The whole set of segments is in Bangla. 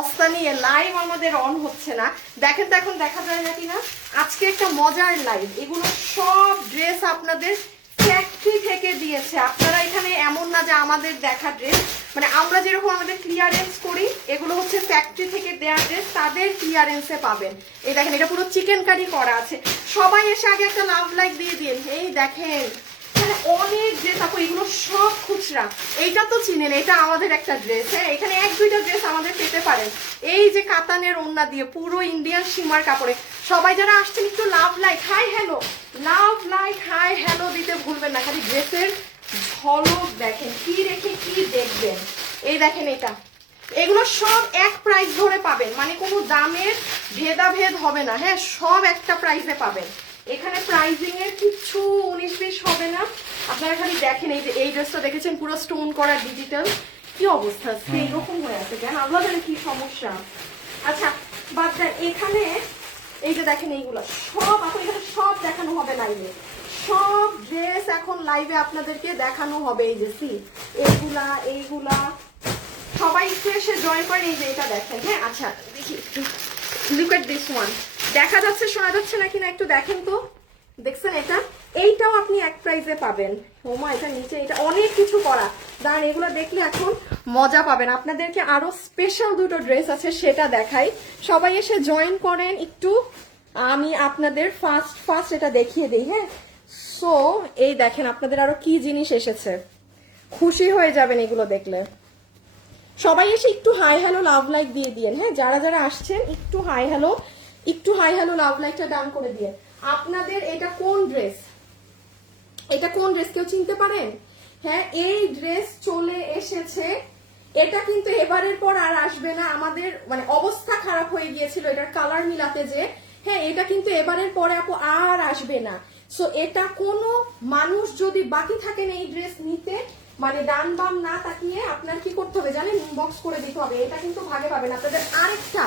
অবস্থা নিয়ে লাইভ আমাদের অন হচ্ছে না, দেখেন তো এখন দেখা যায় নাকি না। আজকে একটা মজার লাইভ, এগুলো সব ড্রেস আপনাদের ফ্যাক্টরি থেকে দিয়েছে। আপনারা এখানে এমন না যে আমাদের দেখা ড্রেস, মানে আমরা যেরকম আমাদের ক্লিয়ারেন্স করি, এগুলো হচ্ছে ফ্যাক্টরি থেকে দেওয়া ড্রেস, তাদের ক্লিয়ারেন্সে পাবেন। এই দেখেন এটা পুরো চিকেন কারি করা আছে। সবাই এসে আগে একটা লাভ লাইক দিয়ে দিন। এই দেখেন অনেক ড্রেস আপু, এগুলো সব খুচরা। এইটা তো চিনেন, এটা আমাদের একটা ড্রেস। হ্যাঁ, এখানে এক দুইটা ড্রেস আমাদের পেতে পারেন। এই যে কাতানের ওড়না দিয়ে পুরো ইন্ডিয়ান সীমার কাপড়ে। সবাই যারা আসছেন একটু love like hi hello, love like hi hello দিতে ভুলবেন না। খালি ড্রেসের ঝলক দেখেন, কি রেখে কি দেখবেন। এই দেখেন এটা, এগুলো সব এক প্রাইস ধরে পাবেন, মানে কোনো দামের ভেদাভেদ হবে না। হ্যাঁ, সব একটা প্রাইসে পাবেন। এখানে প্রাইজিং এর কিছু 19-20 হবে না। আপনারা খালি দেখেন, এই যে এই ড্রেসটা দেখেছেন পুরো স্টোন করা ডিজিটাল, কি অবস্থা সেই রকম হয়ে আছে কেন, আল্লাহ জানে কি সমস্যা। আচ্ছা বাদ দেন, এখানে এই যে দেখেন এইগুলো সব আপনি এখানে সব দেখানো হবে লাইভে, সব ড্রেস এখন লাইভে আপনাদেরকে দেখানো হবে। এই যে সি এইগুলা এইগুলা সবাই একটু এসে জয়েন করেন। এই যে এটা দেখেন। হ্যাঁ আচ্ছা দেখি একটু, লুক এট দিস ওয়ান। দেখা যাচ্ছে শোনা যাচ্ছে নাকি না একটু দেখেন তো, দেখছেন এটা, এইটাও আপনি এক প্রাইসে পাবেন। ওমা এটা নিচে এটা অনেক কিছু করা, দাঁড়ান এগুলো দেখলে এখন মজা পাবেন। আপনাদেরকে আরো স্পেশাল দুটো ড্রেস আছে সেটা দেখাই, সবাই এসে জয়েন করেন একটু। আমি আপনাদের ফার্স্ট এটা দেখিয়ে দিই। হ্যাঁ, সো এই দেখেন আপনাদের আরো কি জিনিস এসেছে, খুশি হয়ে যাবেন এগুলো দেখলে। সবাই এসে একটু হাই হ্যালো লাভ লাইক দিয়ে দিয়েন। হ্যাঁ, যারা যারা আসছেন একটু হাই হ্যালো লাভ লাইকটা ডান করে দিয়ে। আপনাদের এটা কোন ড্রেস, এটা কোন ড্রেস কেউ চিনতে পারেন? হ্যাঁ, এই ড্রেস চলে এসেছে। এটা কিন্তু এবারের পর আর আসবে না, আমাদের মানে অবস্থা খারাপ হয়ে গিয়েছিল এটার কালার মিলাতে যে। হ্যাঁ, এটা কিন্তু এবারের পরে আপু আর আসবে না। সো এটা কোনো মানুষ যদি বাকি থাকেন এই ড্রেস নিতে, মানে ডান বাম না তাকিয়ে আপনার কি করতে হবে জানেন, ইনবক্স করে দিতে হবে। এটা কিন্তু ভাগে পাবেন আপনাদের। আরেকটা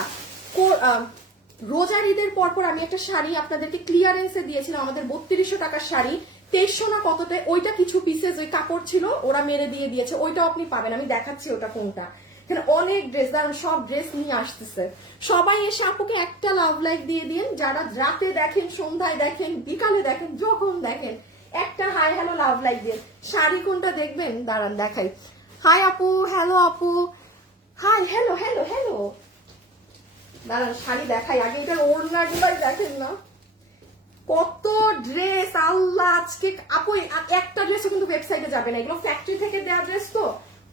রোজার ঈদের পরপর আমি একটা শাড়ি আপনাদেরকে ক্লিয়ারেন্সে দিয়েছিলাম, আমাদের 3200 টাকার শাড়ি, 2300 না কততে, ওইটা কিছু পিসেস ওই কাপড় ছিল ওরা মেরে দিয়ে দিয়েছে, ওইটাও আপনি পাবেন। আমি দেখাচ্ছি ওটা কোনটা। এখানে অনেক ড্রেস, দাঁড়ান সব ড্রেস নিয়ে আসতেছে। সবাই এসে আপুকে একটা লাভ লাইক দিয়ে দিন। যারা রাতে দেখেন, সন্ধ্যায় দেখেন, বিকালে দেখেন, যখন দেখেন একটা হাই হ্যালো লাভ লাইক দিয়ে। শাড়ি কোনটা দেখবেন দাঁড়ান দেখাই। হাই আপু, হ্যালো আপু, হাই হ্যালো হ্যালো হ্যালো। দাঁড়ান শাড়ি দেখাই আগে, এটার ওড়না গুলাই দেখেন না কত ড্রেস। আল্লাহ, আজকে আপু একটা ড্রেসও কিন্তু ওয়েবসাইটে যাবে না, এগুলো ফ্যাক্টরি থেকে দেওয়া ড্রেস তো,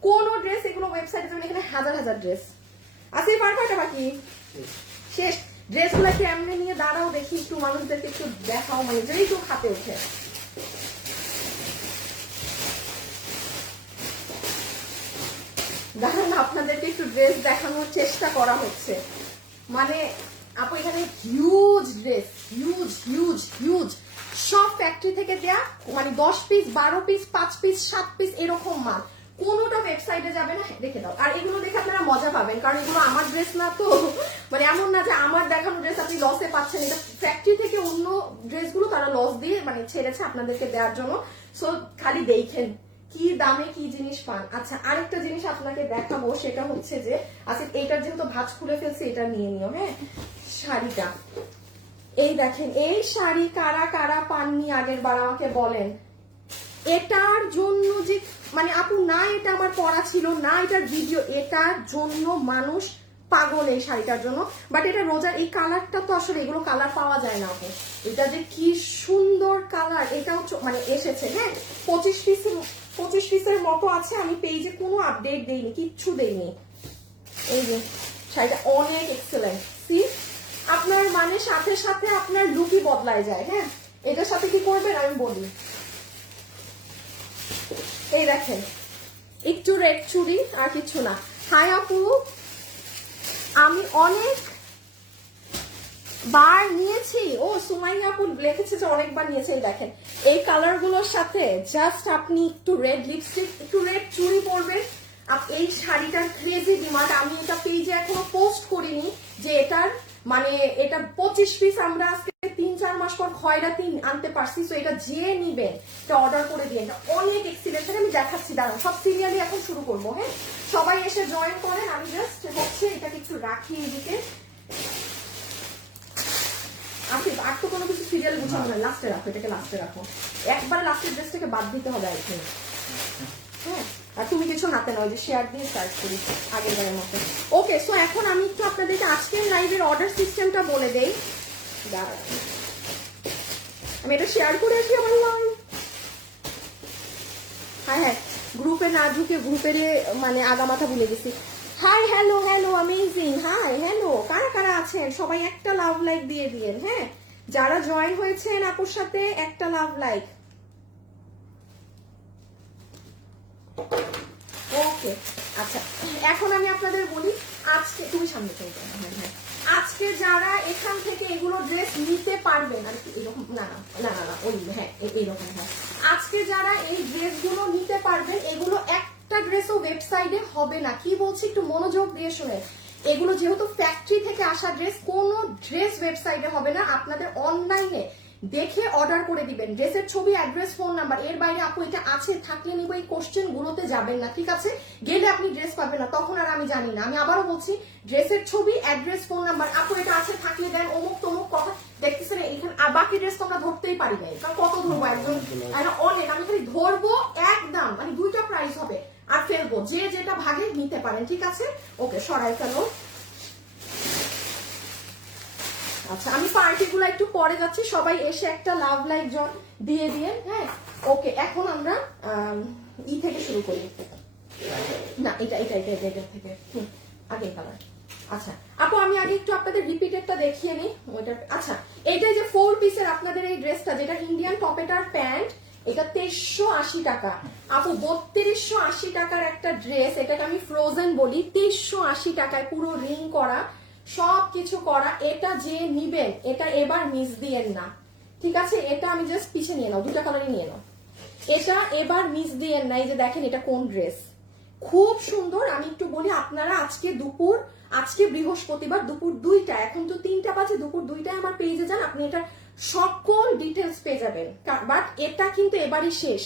কোন ড্রেস এগুলো ওয়েবসাইটে যাবে না। এখানে হাজার হাজার ড্রেস আছে, পারফেক্ট বাকি শেষ। ড্রেস গুলা কেমনে নিয়ে দাঁড়াও দেখি একটু, মানুষদেরকে একটু দেখাও, মানে যেই তো হাতে ওঠে। দাঁড়ান আপনাদেরকে একটু ড্রেস দেখানোর চেষ্টা করা হচ্ছে। মানে আপু এখানে huge dress, huge huge huge, সব ফ্যাক্টরি থেকে দেয়া, মানে 10 পিস 12 পিস 5 পিস 7 পিস এরকম মাল, কোনোটা ওয়েবসাইটে যাবে না। রেখে দাও। আর এগুলো দেখে আপনারা মজা পাবেন, কারণ এগুলো আমার ড্রেস না তো, মানে এমন না যে আমার দেখানো ড্রেস আপনি লসে পাচ্ছেন। এটা ফ্যাক্টরি থেকে অন্য ড্রেসগুলো তারা লস দিয়ে মানে ছেড়েছে আপনাদেরকে দেওয়ার জন্য। সো খালি দেখেন কি দামে কি জিনিস পান। আচ্ছা আরেকটা জিনিস আপনাকে দেখাবো, সেটা হচ্ছে যে আচ্ছা এইটার যেহেতু ভাঁজ খুলে ফেলছে এটা নিয়ে নিও। হ্যাঁ, শাড়িটা এই দেখেন, এই শাড়ি কারা কারা পাননি আগের বার আমাকে বলেন। এটার জন্য যে মানে আপু না এটা আমার পরা ছিল না, এটার ভিডিও, এটার জন্য মানুষ পাগল এই শাড়িটার জন্য। বাট এটা রোজার এই কালারটা তো আসলে এগুলো কালার পাওয়া যায় না আপু, এটা যে কি সুন্দর কালার, এটাও মানে এসেছে। হ্যাঁ, 25 পিসের মতো আছে। আমি পেজে কোনো আপডেট দেইনি, কিচ্ছু দেইনি। এই যে শাড়িটা অনেক এক্সেলেন্ট। সি আপনার মানে সাথে সাথে আপনার লুকই বদলায় যায়। হ্যাঁ, এটার সাথে কি করবেন আমি বলি। এই দেখেন একটু রেড চুড়ি আর কিছু না। হাই আপু, আমি অনেক বার নিয়েছি। ও সুমাইয়া আপু লিখেছে যে অনেকবার নিয়েছে। দেখেন এই কালার গুলোর সাথে জাস্ট আপনি একটু রেড লিপস্টিক, একটু রেড চুড়ি পরবেন। এই শাড়িটার ক্রেজি ডিমান্ড। আমি এটা পেজে এখনো পোস্ট করিনি যে এটার মানে এটা 25 পিস আমরা আজকে 3-4 মাস মাস পর খয়রাতি আনতে পারছি, তো এটা যে নিবেন এটা অর্ডার করে দিয়ে, এটা অনেক এক্সিলেন্ট। আমি দেখাচ্ছি, দাঁড়ান সব সিরিয়ালি এখন শুরু করবো। হ্যাঁ, সবাই এসে জয়েন করেন। আমি জাস্ট হচ্ছে এটাকে একটু রাখি এদিকে। আসিফ, আর তো কোনো কিছু সিরিয়াল বুঝাবো না, লাস্টে রাখো, এটাকে লাস্টে রাখো, একবার লাস্টের ড্রেসটাকে বাদ দিতে হবে আর কি। হ্যাঁ, আর তুমি কিছু হাতে নাও, যে শেয়ার দিয়ে স্টার্ট করি আগের বারের মতো। ওকে, সো এখন আমি একটু আপনাদেরকে আজকের লাইভের অর্ডার সিস্টেমটা বলে দেই। আমি এটা শেয়ার করে আসি আমার লাইভ। হ্যাঁ হ্যাঁ, গ্রুপে না ঢুকে গ্রুপের মানে আগামাথা ভুলে গেছি। Hi, hello hello, amazing, hi hello, কারা কারা আছেন সবাই একটা লাভ লাইক দিয়ে দিয়েন। হ্যাঁ, যারা জয়েন হয়েছেন আপুর সাথে একটা লাভ লাইক। ওকে, আচ্ছা এখন আমি আপনাদের বলি, আজকে তুমি সামনে চলে যাও। হ্যাঁ হ্যাঁ, আজকে যারা এখান থেকে এগুলো ড্রেস নিতে পারবেন আর কি, এরকম না না না না না ওই হ্যাঁ এইরকম, হ্যাঁ আজকে যারা এই ড্রেসগুলো নিতে পারবেন, এগুলো একটা ড্রেসও ওয়েবসাইটে হবে না। কি বলছি একটু মনোযোগ দিয়ে শুনে, এগুলো যেহেতু ফ্যাক্টরি থেকে আসা ড্রেস, কোনো ড্রেস ওয়েবসাইটে হবে না, আপনাদের অনলাইনে দেখে অর্ডার করে দিবেন। ড্রেসের ছবি, অ্যাড্রেস, ফোন নাম্বার, এর বাইরে আপু এটা আছে থাকলে নিব, এই কোশ্চেন গুলোতে যাবেন না, ঠিক আছে? গেলে আপনি ড্রেস পাবেন না, তখন আর আমি জানি না। আমি আবারও বলছি, ড্রেসের ছবি, অ্যাড্রেস, ফোন নাম্বার, আপু এটা আছে থাকলে দেন, অমুক তমুক কথা দেখতেছেন এখানে। আর বাকি ড্রেস তো আমরা ধরতেই পারি না, কারণ কত ধরবো একজন, অনেক আমি খালি ধরবো একদম, মানে দুইটা প্রাইস হবে আর ফেলবো, যে যেটা ভাগে নিতে পারেন, ঠিক আছে? ওকে, সরাই ফেলো। আচ্ছা, আমি পার্টিগুলো একটু পরে যাচ্ছি, সবাই এসে একটা লাভ লাইক জন দিয়ে দিয়ে। হ্যাঁ, ওকে, এখন আমরা ই থেকে শুরু করি। না, এটা এটা এটা এটা থেকে আগে কালার। আচ্ছা আপু, আমি আগে একটু আপনাদের রিপিটেডটা দেখিয়ে নিই ওইটা। আচ্ছা, এইটাই যে 4 পিসের আপনাদের এই ড্রেসটা, যেটা ইন্ডিয়ান টপেটার প্যান্ট, এটা 2380 টাকা। আপু 3280 টাকার একটা ড্রেস, এটাকে আমি ফ্রোজেন বলি, 2380 টাকায় পুরো রিং করা, সবকিছু করা। এটা যে নিবেন, এটা এবার মিস দিয়েন না, ঠিক আছে? এটা আমি জাস্ট পিছে নিয়ে নাও, দুটা কালারই নিয়ে নাও, এটা এবার মিস দিয়েন না। এই যে দেখেন এটা কোন ড্রেস, খুব সুন্দর। আমি একটু বলি, আপনারা আজকে বৃহস্পতিবার দুপুর 2টা, এখন তো 3টা বাজে, দুপুর 2টায় আমার পেজে যান, আপনি এটা সকল ডিটেলস পেয়ে যাবেন। বাট এটা কিন্তু এবারই শেষ,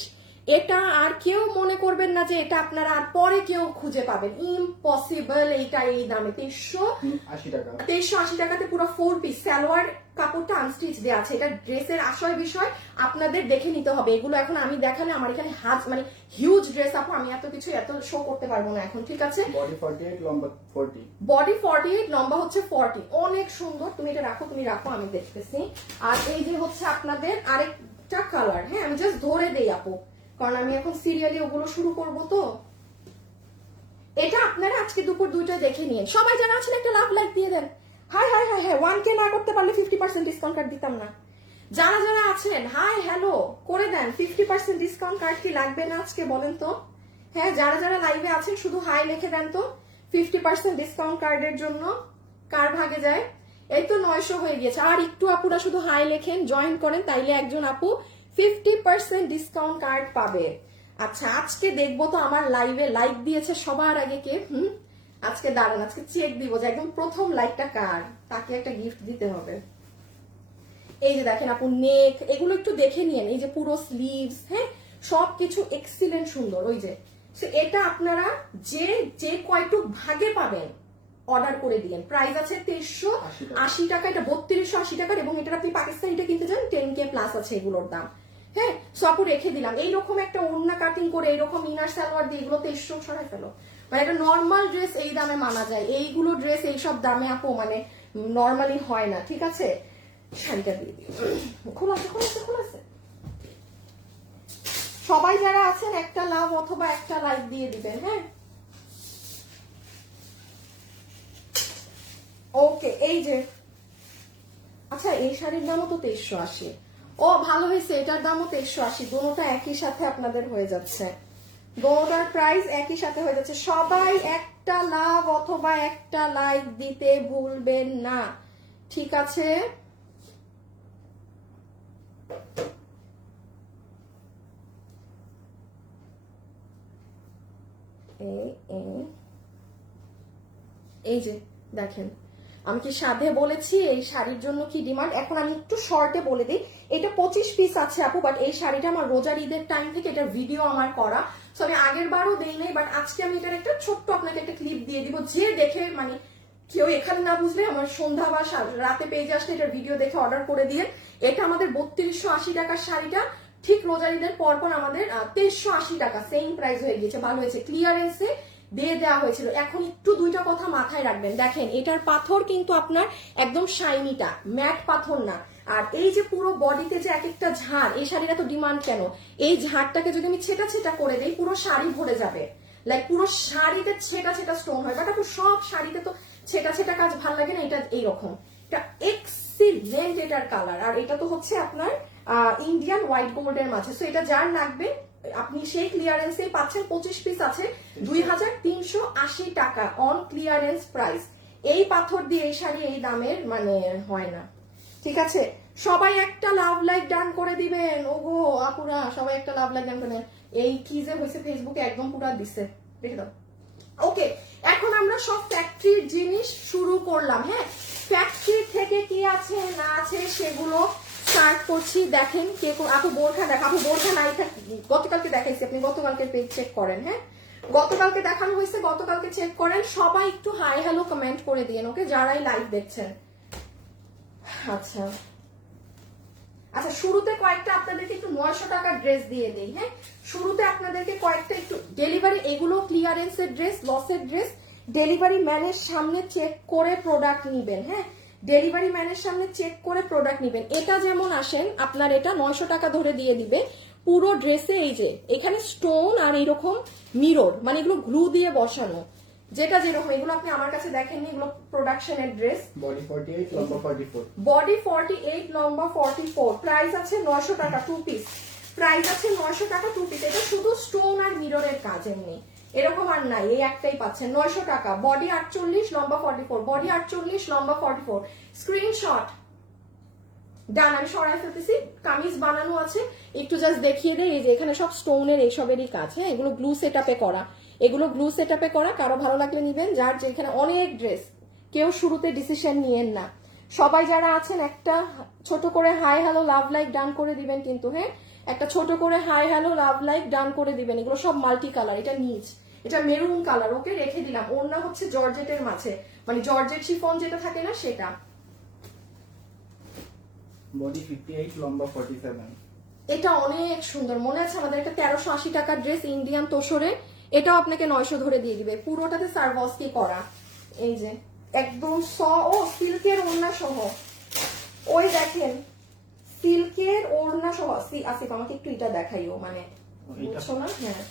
এটা আর কেউ মনে করবেন না যে এটা আপনারা আর পরে কেউ খুঁজে পাবেন, ইম্পসিবল। এইটা এই দামে 2380 টাকাতে পুরো 4 পিস, সালোয়ার কাপড়টা আনস্টিচ দেওয়া আছে। এটা ড্রেসের আসল বিষয় আপনাদের দেখে নিতে হবে। এগুলো এখন আমি দেখালে আমার এখানে মানে হিউজ ড্রেস, আপু আমি এত কিছু এত শো করতে পারবো না এখন, ঠিক আছে? বডি 48, লম্বা 40, বডি 48, লম্বা হচ্ছে 40, অনেক সুন্দর। তুমি এটা রাখো, তুমি রাখো, আমি দেখতেছি। আর এই যে হচ্ছে আপনাদের আরেকটা কালার। হ্যাঁ, আমি জাস্ট ধরে দেই আপু, কারণ আমি এখন সিরিয়ালি ওগুলো শুরু করবো। তো এটা আপনারা আজকে দুপুর 2টায় দেখে নিন। সবাই যারা আছেন একটা লাভ লাইক দিয়ে দেন। হাই হাই হাই হ্যাঁ, 1K না করতে পারলে 50% ডিসকাউন্ট কার্ড দিতাম না। যারা যারা আছেন হাই হ্যালো করে দেন। 50% ডিসকাউন্ট কার্ড কি লাগবে না আজকে বলেন তো? হ্যাঁ, যারা যারা লাইভে আছেন শুধু হাই লিখে দেন তো, 50% ডিসকাউন্ট কার্ডের জন্য কার ভাগে যায়? এই তো 900 হয়ে গেছে। আর একটু আপুরা শুধু হাই লেখেন, জয়েন করেন, তাইলে একজন আপু 50% ডিসকাউন্ট কার্ড পাবে। আচ্ছা, আজকে দেখবো তো আমার লাইভে লাইক দিয়েছে সবার আগে কে। আজকে দাঁড়ান, আজকে চেক দিব যে একদম প্রথম লাইকটা কার, তাকে একটা গিফট দিতে হবে। এই যে দেখেন আপু, নেক এগুলো একটু দেখে নিন, এই যে পুরো স্লিভস, হ্যাঁ সবকিছু এক্সিলেন্ট সুন্দর। ওই যে এটা আপনারা যে যে কয়টুক ভাগে পাবেন অর্ডার করে দিলেন। প্রাইস আছে 2380 টাকা, এটা 3280 টাকার, এবং এটা আপনি পাকিস্তানিটা কিনতে চান 10K প্লাস আছে এগুলোর দাম। হ্যাঁ, সব রেখে দিলাম। এইরকম একটা ওড়না কাটিং করে এরকম ইনার সালোয়ার দিয়ে এগুলো 2300 ছড়াই ফেলো। মানে একটা নর্মাল ড্রেস এই দামে মানা যায়, এইগুলো ড্রেস এইসব দামে আপু মানে নর্মালি হয় না, ঠিক আছে? শাড়িটা দিয়ে দিই, খোলা আছে খোলা আছে খোলা আছে। সবাই যারা আছেন একটা লাভ অথবা একটা লাইক দিয়ে দিবেন। হ্যাঁ, ওকে। এই যে আচ্ছা, এই শাড়ির দামও তো 2380। ও ভালো হয়েছে, এটার দামও 2380। দোনোটা একই সাথে আপনাদের হয়ে যাচ্ছে, দোনোটার প্রাইস একই সাথে হয়ে যাচ্ছে। সবাই একটা লাভ অথবা একটা লাইক দিতে ভুলবেন না, ঠিক আছে? এই যে দেখেন, আমি কি সাধে বলেছি এই শাড়ির জন্য কি ডিমান্ড? এখন আমি একটু শর্টে বলে দিই, এটা 25 পিস আছে আপু, বাট এই শাড়িটা আমার রোজার ঈদের টাইম থেকে এটা ভিডিও আমার করা, সো আমি আগের বারও দেই নাই, বাট আজকে আমি এটার একটা ছোট্ট আপনাকে একটা ক্লিপ দিয়ে দিব, যে দেখে মানে কেউ এখানে না বুঝলে আমার সন্ধ্যা বা রাতে পেয়ে আসলে এটার ভিডিও দেখে অর্ডার করে দিয়ে। এটা আমাদের 3280 টাকার শাড়িটা ঠিক রোজার ঈদের পর আমাদের 2380 টাকা সেম প্রাইস হয়ে গিয়েছে। ভালো হয়েছে, ক্লিয়ারেন্সে দিয়ে দেওয়া হয়েছিল। এখন একটু দুইটা কথা মাথায় রাখবেন, দেখেন এটার পাথর কিন্তু আপনার একদম শাইনিটা, ম্যাট পাথর না। আর এই যে পুরো বডিতে যে এক একটা ঝাড়, এই শাড়িটা তো ডিমান্ড কেন, এই ঝাড়টাকে যদি আমি ছেটা ছেটা করে দেই পুরো শাড়ি ভরে যাবে, লাইক পুরো শাড়িতে ছেটা ছেটা স্টোন হয়, বাট আপু সব শাড়িতে তো ছেটা ছেটা কাজ ভালো লাগে না, এটা এইরকম, এটা এক্সিলেন্ট এটার কালার। আর এটা তো হচ্ছে আপনার ইন্ডিয়ান হোয়াইট গোল্ডের মাঝে, সো এটা যার লাগবে আপনি সেই ক্লিয়ারেন্সে পাচ্ছেন। 25 পিস আছে 2380 টাকা অন ক্লিয়ারেন্স প্রাইস। এই পাথর দিয়ে এই শাড়ি এই দামের মানে হয় না, ঠিক আছে? সবাই একটা লাভ লাইক ডান করে দিবেন, ওগো আপুরা সবাই একটা লাভ লাইক ডান করে। এই কি যে হয়েছে ফেসবুকে একদম পুরা দিচ্ছে, দেখে দাও। ওকে, এখন আমরা সব ফ্যাক্টরির জিনিস শুরু করলাম। হ্যাঁ, ফ্যাক্টরি থেকে কি আছে না আছে সেগুলো স্টার্ট করছি। দেখেন কে আপু বোরখা দেখ, আপু বোরখা নাই, গতকালকে দেখাইছি, আপনি গতকালকে পেজ চেক করেন। হ্যাঁ, গতকালকে দেখানো হয়েছে, গতকালকে চেক করেন। সবাই একটু হাই হ্যালো কমেন্ট করে দিন, ওকে, যারাই লাইভ দেখছেন। আচ্ছা আচ্ছা, শুরুতে কয়েকটা আপনাদেরকে একটু 900 টাকার ড্রেস দিয়ে দেই। হ্যাঁ, শুরুতে আপনাদেরকে কয়েকটা একটু ডেলিভারি, এগুলো ক্লিয়ারেন্সের ড্রেস, লসের ড্রেস, ডেলিভারি ম্যানের সামনে চেক করে প্রোডাক্ট নিবেন। হ্যাঁ, ডেলিভারি ম্যানের সামনে চেক করে প্রোডাক্ট নিবেন। এটা যেমন আসেন আপনার এটা 900 টাকা ধরে দিয়ে দিবে পুরো ড্রেসে। এই যে এখানে স্টোন আর এইরকম মিরর, মানে এগুলো গ্লু দিয়ে বসানো, যেটা যেরকম, এগুলো আপনি আমার কাছে দেখেননি, এগুলো প্রোডাকশনের ড্রেস। বডি 48 লম্বা 44, বডি 48 লম্বা 44, প্রাইস আছে 900 টাকা 2 পিস, প্রাইস আছে 900 টাকা 2 পিস। এটা শুধু স্টোন আর মিররের কাজ, এমনি এরকম আর নাই, এই একটাই পাচ্ছেন 900 টাকা। বডি 48 লম্বা 44, বডি 48 লম্বা 44, স্ক্রিনশট ডান। আমি সরাই ফেলতেছি, কামিজ বানানো আছে, একটু জাস্ট দেখিয়ে দেয়। এই যে এখানে সব স্টোনের এইসবেরই কাজ। হ্যাঁ, এগুলো গ্লু সেটআপে করা, এগুলো গ্লু সেটআপে করা। কারো ভালো লাগলে নিবেন, যার যেখানে অনেক ড্রেস, কেউ শুরুতে ডিসিশন নিয়েন না। সবাই যারা আছেন একটা ছোট করে hi hello love like done করে দিবেন কিন্তু। হ্যাঁ, একটা ছোট করে hi hello love like done করে দিবেন। এগুলো সব মাল্টি কালার, এটা নিচ, এটা মেরুন কালার, ওকে রেখে দিলাম। ওড়না হচ্ছে জর্জেটের মাঝে, মানে জর্জেট শিফন যেটা থাকে না সেটা। বডি 58 লম্বা 47, এটা অনেক সুন্দর, মনে আছে আমাদের একটা 1380 টাকার ড্রেস ইন্ডিয়ান তোষরে, এটাও আপনাকে 900 ধরে দিয়ে দিবে। পুরোটাতে সার্ভসকি করা, এই যে একদম ও সিল্কের ওড়না সহ, ওই দেখেন সিল্কের ওড়না সহ। আসিফ আমাকে একটু এটা দেখাইও, মানে বুঝছো না? হ্যাঁ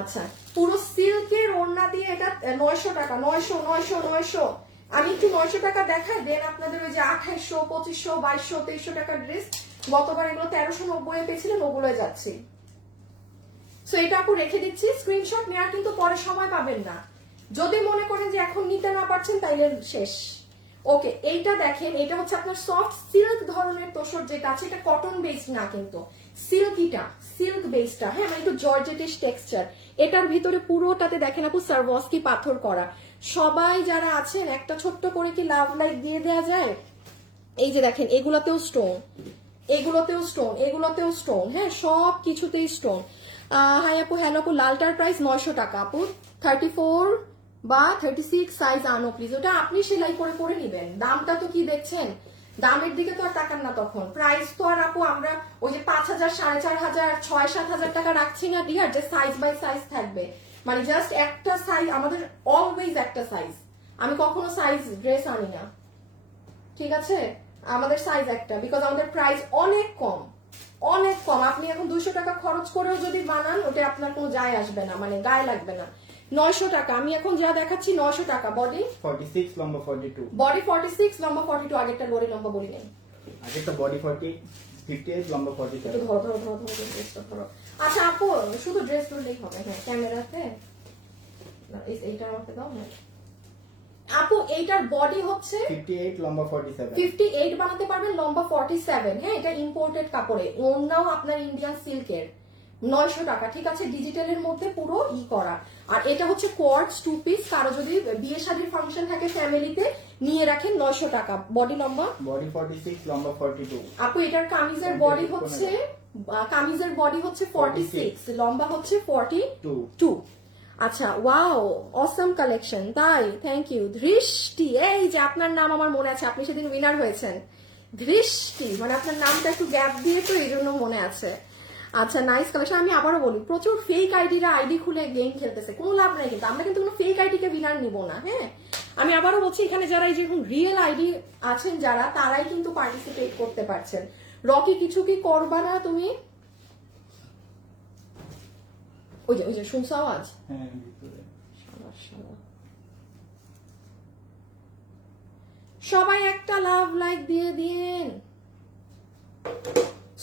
আচ্ছা, পুরো সিল্কের ওড়না দিয়ে এটা 900 টাকা, 900 900 900। আমি একটু 900 টাকা দেখাই, দেন আপনাদের ওই যে 2800 2500 2200 2300 টাকার ড্রেস, গতবার এগুলো 1390 পেয়েছিলেন, ওগুলোয় যাচ্ছি। সো এটা আপু রেখে দিচ্ছি, স্ক্রিনশট নেওয়ার কিন্তু পরে সময় পাবেন না। যদি মনে করেন যে এখন নিতে না পারছেন তাইলে শেষ। ওকে, এইটা দেখেন, এটা হচ্ছে আপনার সফট সিল্ক ধরনের তোষর যেটা আছে, এটা কটন বেসড না কিন্তু সিল্কিটা, সিল্ক বেসটা। হ্যাঁ, মানে একটু জর্জেটিশ টেক্সচার। এটার ভিতরে পুরোটাতে দেখেন আপু সার্ভসকি পাথর করা। সবাই যারা আছেন একটা ছোট্ট করে কি লাভ লাইক দিয়ে দেওয়া যায়? এই যে দেখেন, এগুলোতেও স্টোন, এগুলোতেও স্টোন, এগুলোতেও স্টোন। হ্যাঁ, সব কিছুতেই স্টোন। হাই আপু, হ্যালো আপু, লালটার প্রাইস 900 টাকা আপু। 34 বা 36 সাইজ আনো প্লিজ, ওটা আপনি সেলাই করে করে নিবেন। দামটা তো কি দেখছেন, দামের দিকে তো আর তাকান না তখন। প্রাইস তো আর আপু আমরা ওই যে 5000 4500 6-7 টাকা রাখছি না ডিয়ার, যে সাইজ বাই সাইজ থাকবে, মানে জাস্ট একটা সাইজ, আমাদের অলওয়েজ একটা সাইজ। আমি কখনো সাইজ ড্রেস আনি না, ঠিক আছে? আমাদের সাইজ একটা, বিকজ আমাদের প্রাইস অনেক কম, অনেক কম। আপনি এখন 200 টাকা খরচ করেও যদি বানান, ওটা আপনার কোনো যায় আসবে না, মানে গায়ে লাগবে না। 900 টাকা আমি এখন যা দেখাচ্ছি, 900 টাকা। বডি 46 লম্বা 42, বডি 46 লম্বা 42, আগেরটা বডি লম্বা বলি নেই, আগেরটা বডি 58 লম্বা একটু 47। ধরো ধরো ধরো ধরো ড্রেসটা ধরো। আচ্ছা আপু, শুধু ড্রেস ধরলেই হবে? হ্যাঁ, ক্যামেরাতে এইটা আমাকে দাও। হ্যাঁ আপু, এইটার বডি হচ্ছে 58 লম্বা 47, 58 বানাতে পারবেন, লম্বা 47। হ্যাঁ, এটা ইম্পোর্টেড কাপড়ে, ওড়নাও আপনার ইন্ডিয়ান সিল্কের, 900 টাকা, ঠিক আছে, ডিজিটালের মধ্যে পুরো ই করা। আর এটা হচ্ছে কোয়ার্টস 2 পিস, কারো যদি বিয়ে শাদীর ফাংশন থাকে ফ্যামিলিতে নিয়ে রাখেন 900 টাকা। বডি লম্বা বডি 46 লম্বা 42। আপু এটার কামিজের বডি হচ্ছে 46, লম্বা হচ্ছে 42। আচ্ছা, ওয়াও, অসম কালেকশন, তাই, থ্যাংক ইউ। দৃষ্টি, এই যে আপনার নাম আমার মনে আছে, আপনি সেদিন উইনার হয়েছেন। দৃষ্টি মানে আপনার নামটা একটু গ্যাপ দিয়ে, তো এই জন্য মনে আছে। আচ্ছা, নাইস কালেকশন। আমি আবারও বলি, প্রচুর ফেক আইডিরা আইডি খুলে গেম খেলতেছে, কোনো লাভ নাই কিন্তু, আমরা কিন্তু কোনো ফেক আইডিকে উইনার নিব না। হ্যাঁ, আমি আবারও বলছি, এখানে যারা এই যেরকম রিয়েল আইডি আছেন যারা, তারাই কিন্তু পার্টিসিপেট করতে পারছেন। রকি, কিছু কি করবা না তুমি? ওই যে শুনছো আওয়াজ? হ্যাঁ, ভিতরে। সবাই একটা লাভ লাইক দিয়ে দিন।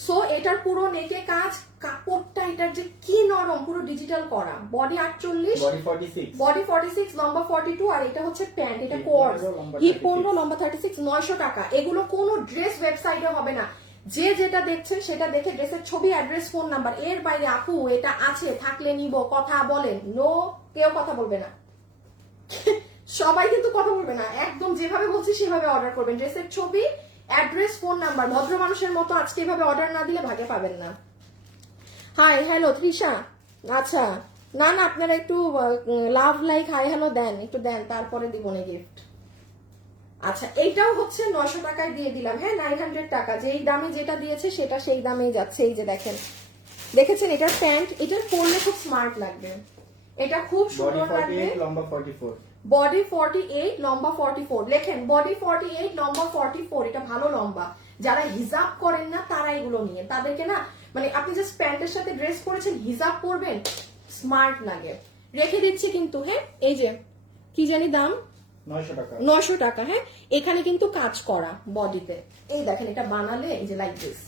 সো এটার পুরো নেটে কাজ, কাপড়টা এটার যে কি নরম, পুরো ডিজিটাল করা। বডি 48, বডি 46, লম্বা 42, আর এটা হচ্ছে প্যান্ট, এটা কোয়ার্স, হিপ 15, লম্বা 36, 900 টাকা। এগুলো কোনো ড্রেস ওয়েবসাইটে হবে না, যে যেটা দেখছেন সেটা দেখে ড্রেসের ছবি, অ্যাড্রেস, ফোন নাম্বার, এর বাইরে আপু এটা আছে থাকলে নিব কথা বলেন, নো, কেউ কথা বলবে না। সবাই কিন্তু কথা বলবে না, একদম যেভাবে বলছি সেভাবে অর্ডার করবেন। ড্রেসের ছবি, অ্যাড্রেস, ফোন নাম্বার। ভদ্র মানুষের মতো আজকে এভাবে অর্ডার না দিলে ভাগে পাবেন না। হাই হ্যালো তৃষা, আচ্ছা, না আপনারা একটু লাভ লাইক হাই হ্যালো দেন, একটু দেন, তারপরে দিব না গিফট। আচ্ছা, এইটাও হচ্ছে 900 টাকায় দিয়ে দিলাম। হ্যাঁ, 900 টাকা, যেই দামে যেটা দিয়েছে সেটা সেই দামেই যাচ্ছে। এই যে দেখেন, দেখেছেন এটার প্যান্ট, এটার পরলে খুব স্মার্ট লাগবে, এটা খুব সুন্দর লাগবে। লম্বা 44, বডি 48, লম্বা 44, লেখেন বডি 48, লম্বা 44, এটা ভালো লম্বা। যারা হিজাব করেন না তারা এগুলো নিয়ে, তাদেরকে না, মানে আপনি জাস্ট প্যান্টের সাথে ড্রেস পরেছেন, হিজাব পরবেন, স্মার্ট লাগে। রেখে দিচ্ছি কিন্তু, হ্যাঁ, এই যে কি জানি দাম, 900 টাকা। হ্যাঁ, এখানে কিন্তু কাজ করা বডিতে, এই দেখেন, এটা বানালে এই যে লাইক দিস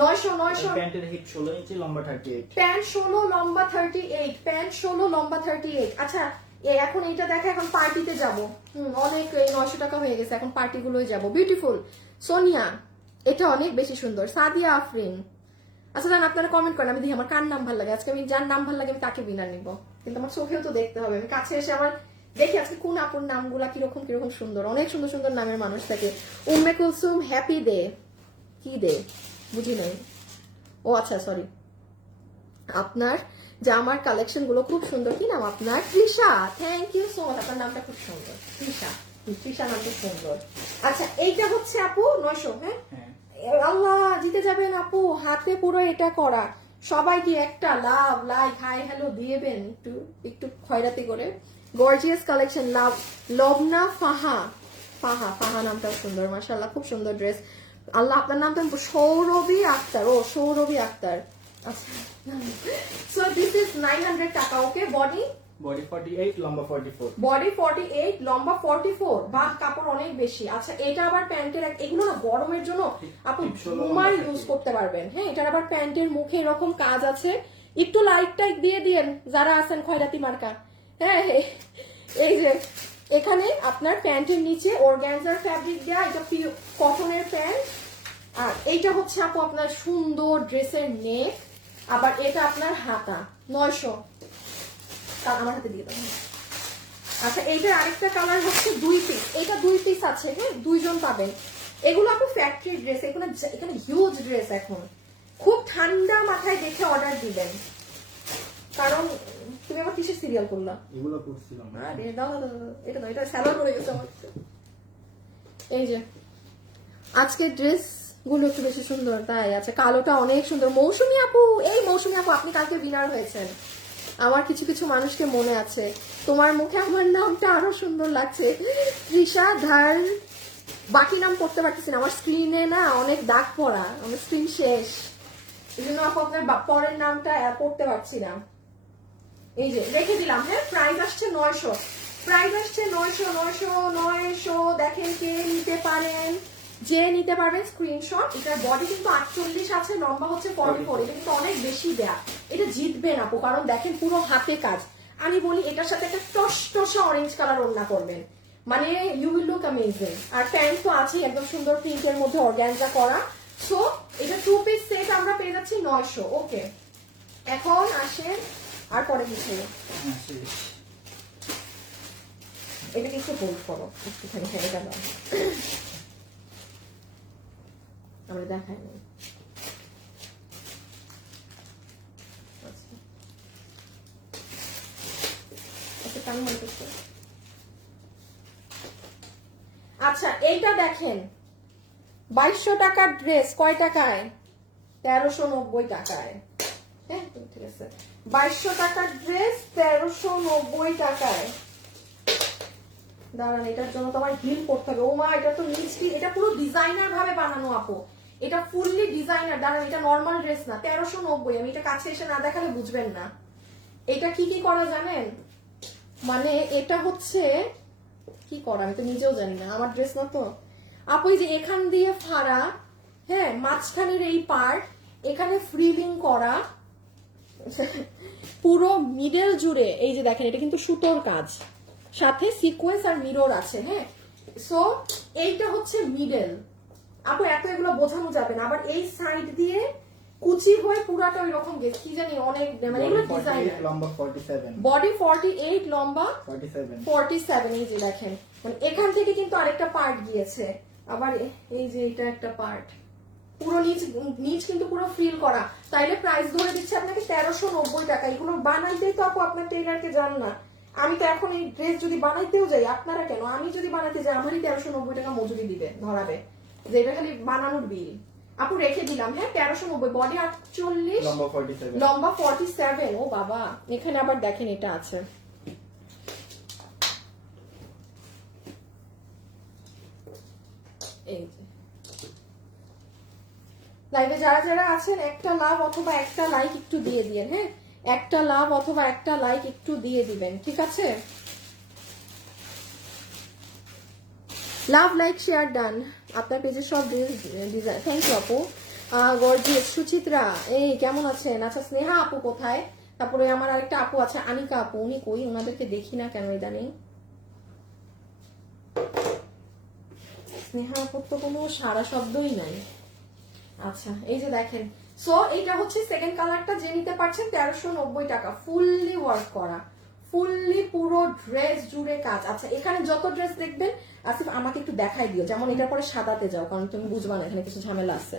900। প্যান্টের হিপ 16 ইঞ্চি, লম্বা 38, প্যান্ট 16, লম্বা 38, প্যান্ট 16, লম্বা 38। আচ্ছা, এখন এইটা দেখা, এখন পার্টিতে যাব, অনেক, এই 900 টাকা হয়ে গেছে, এখন পার্টি গুলোই যাবো। বিউটিফুল সোনিয়া, এটা অনেক বেশি সুন্দর। সাদিয়া আফরিন, আচ্ছা জান, আপনারা কমেন্ট করেন, আমি দেখি আমার কার নাম ভালো লাগে। আজকে আমি যার নাম ভালো লাগে আমি তাকে উইনার নিব, কিন্তু আমার চোখেও তো দেখতে হবে, আমি কাছে এসে আমার দেখি আজকে কোন আপুর নামগুলা কিরকম কিরকম সুন্দর, অনেক সুন্দর সুন্দর নামের মানুষ থাকে। উম্মে কুলসুম, হ্যাপি ডে, কি ডে বুঝি নাই, ও আচ্ছা সরি। আপনার জামার কালেকশন গুলো খুব সুন্দর, কি নাম আপনার? Trisha, thank you so much, আপনার নামটা খুব সুন্দর, তৃষা, তৃষা নামটা সুন্দর। আচ্ছা, এইটা হচ্ছে আপু 900। হ্যাঁ, আল্লাহ, জিতে যাবেন আপু, হাতে পুরো এটা করা। সবাই কি একটা লাভ লাইক হাই হ্যালো দিয়েবেন, একটু একটু খয়রাতি করে। গর্জিয়াস কালেকশন, লাভ, লবনা ফাহা, ফাহা নামটাও সুন্দর, মাশাআল্লাহ, খুব সুন্দর ড্রেস। আল্লাহ, আপনার নামটা সৌরভী আক্তার, ও সৌরভী আক্তার। আচ্ছা, সো দিস ইজ 900 টাকা। ওকে, বডি 48, লম্বা 44, বডি 48, লম্বা 44, বাহ, কাপড় অনেক বেশি। আচ্ছা, এটা আবার প্যান্টের, এগুলো না গরমের জন্য আপনি ঘুমার ইউজ করতে পারবেন। হ্যাঁ, এটার আবার প্যান্টের মুখে এরকম কাজ আছে, একটু লাইট টাইট দিয়ে দিয়েন যারা আছেন খয়রাতি মার্কা। হ্যাঁ, এই যে এখানে আপনার প্যান্টের নিচে অর্গানজার ফ্যাব্রিক দেয়া, এটা কটনের প্যান্ট। আর এইটা হচ্ছে আপু আপনার সুন্দর ড্রেসের নেক, আবার এটা আপনার হাতা। 900, আমার হাতে দিয়ে দেবো। আচ্ছা, এইটার আরেকটা কালার হচ্ছে 2 পিস, এটা 2 পিস আছে। হ্যাঁ, 2 জন পাবেন। এগুলো আপু ফ্যাক্টরি ড্রেস, এখানে হিউজ ড্রেস। এখন খুব ঠান্ডা মাথায় দেখে অর্ডার দিবেন, কারণ তুমি আবার কিসের সিরিয়াল করলা? এগুলো করছিলাম। আরে দাও, এটা দাও, এটা স্যালাড হয়ে গেছে আমার। এই যে আজকে ড্রেস গুলো একটু বেশি সুন্দর, তাই। আচ্ছা, কালোটা অনেক সুন্দর। মৌসুমী আপু, এই মৌসুমী আপু, আপনি কালকে উইনার হয়েছেন, আমার কিছু কিছু মানুষকে মনে আছে। তোমার মুখে আমার নামটা আরো সুন্দর লাগছে, তৃষা ধার। বাকি নাম পড়তে পারতেছি না, আমার স্ক্রিনে না অনেক দাগ পড়া, আমার স্ক্রিন শেষ, এই জন্য আপু আপনার পরের নামটা পড়তে পারছি না। এই যে রেখে দিলাম। হ্যাঁ, প্রাইস আসছে 900, প্রাইস আসছে 900। দেখেন কে নিতে পারেন, যে নিতে পারবেন স্ক্রিনশট। এটার বডি কিন্তু 48 আছে, লম্বা হচ্ছে 44, এটা কিন্তু অনেক বেশি দেয়া, এটা জিতবেন আপু, কারণ দেখেন পুরো হাতে কাজ। আমি বলি এটার সাথে একটা টসটসা অরেঞ্জ কালার ওড়না করবেন, মানে ইউ উইল লুক অ্যামেজিং। আর প্যান্ট তো আছেই একদম সুন্দর প্রিন্টের মধ্যে অর্গানজা করা। সো এটা 2 পিস সেট আমরা পেয়ে যাচ্ছি 900। ওকে, এখন আসেন আর পরে কিছু হ্যাঁ, শেষ। এটা একটু হোল্ড করো একটুখানি, হ্যাঁ এটা দাও, আমরা দেখাই নাই। আচ্ছা একটা টান মারতেছে। আচ্ছা এইটা দেখেন 2200 টাকার ড্রেস কয় টাকায়? 1390 টাকায়। হ্যাঁ ঠিক আছে, 2200 টাকার ড্রেস 1390 টাকায়। দাঁড়ান এটার জন্য তো আমার হিল করতে হবে। ও মা, এটা তো নিচটি, এটা পুরো ডিজাইনার ভাবে বানানো আপু, এটা ফুললি ডিজাইনার। দাঁড়ান এটা নর্মাল ড্রেস না, 1390। আমি এটা কাছে এসে না দেখালে বুঝবেন না। এটা কি কি করা জানেন, মানে এটা হচ্ছে কি করা আমি তো নিজেও জানি না, আমার ড্রেস না তো আপু। এই যে এখান দিয়ে ফাড়া, হ্যাঁ মাঝখানের এই পার্ট, এখানে ফ্রিলিং করা পুরো মিডল জুড়ে। এই যে দেখেন এটা কিন্তু সুতোর কাজ, সাথে সিকোয়েন্স আর মিরর আছে। হ্যাঁ সো এইটা হচ্ছে মিডল আপু, এত এগুলো বোঝানো যাবে না। আবার এই সাইড দিয়ে কুচি হয়ে পুরাটা ওই রকম গেছে, কি জানি অনেক, মানে এগুলো ডিজাইনার। লম্বা 47, বডি 48, লম্বা 47, 47। এই যে দেখেন মানে এখান থেকে কিন্তু আরেকটা পার্ট গিয়েছে। আবার এই যে এটা একটা পার্ট, পুরো নিচ কিন্তু পুরো ফিল করা। তাইলে প্রাইস ধরে দিচ্ছে আপনাকে 1390 টাকা। এগুলো বানাইতেই তো আপু আপনার টেইলারকে যান না। আমি তো এখন এই ড্রেস যদি বানাইতেও যাই, আপনারা কেন, আমি যদি বানাইতে যাই আমারই 1390 টাকা মজুরি দিবে, ধরাবে যে এটা খালি বানানোর বিল। আপু রেখে দিলাম, হ্যাঁ 1390, বডি 48, লম্বা 47, লম্বা 47। ও বাবা, এখানে আবার দেখেন এটা আছে, এই যে লাইভে যারা যারা আছেন একটা লাভ অথবা একটা লাইক একটু দিয়ে দিয়েন। হ্যাঁ একটা লাভ অথবা একটা লাইক একটু দিয়ে দিবেন, ঠিক আছে? Love like share done. আপনার পেজে সব ডিজাইন, থ্যাংক ইউ আপু। গর্জিয়াস সুচিত্রা, এই কেমন আছেন? আচ্ছা স্নেহা আপু কোথায়? তারপরে আমার আরেকটা আপু আছে আনিকা আপু, উনি কই? ওনাদেরকে দেখি না কেন ইদানিং। স্নেহা আপুর তো কোনো সারা শব্দই নাই। আচ্ছা এই যে দেখেন, সো এইটা হচ্ছে সেকেন্ড কালারটা, যে নিতে পারছেন 1390 টাকা, ফুললি ওয়ার্ক করা, ফুললি পুরো ড্রেস জুড়ে কাজ। আচ্ছা এখানে যত ড্রেস দেখবেন আসিফ আমাকে একটু দেখাই দিও, যেমন এটার পরে সাদাতে যাও, কারণ তুমি বুঝবা না এখানে কিছু ঝামেলা আছে।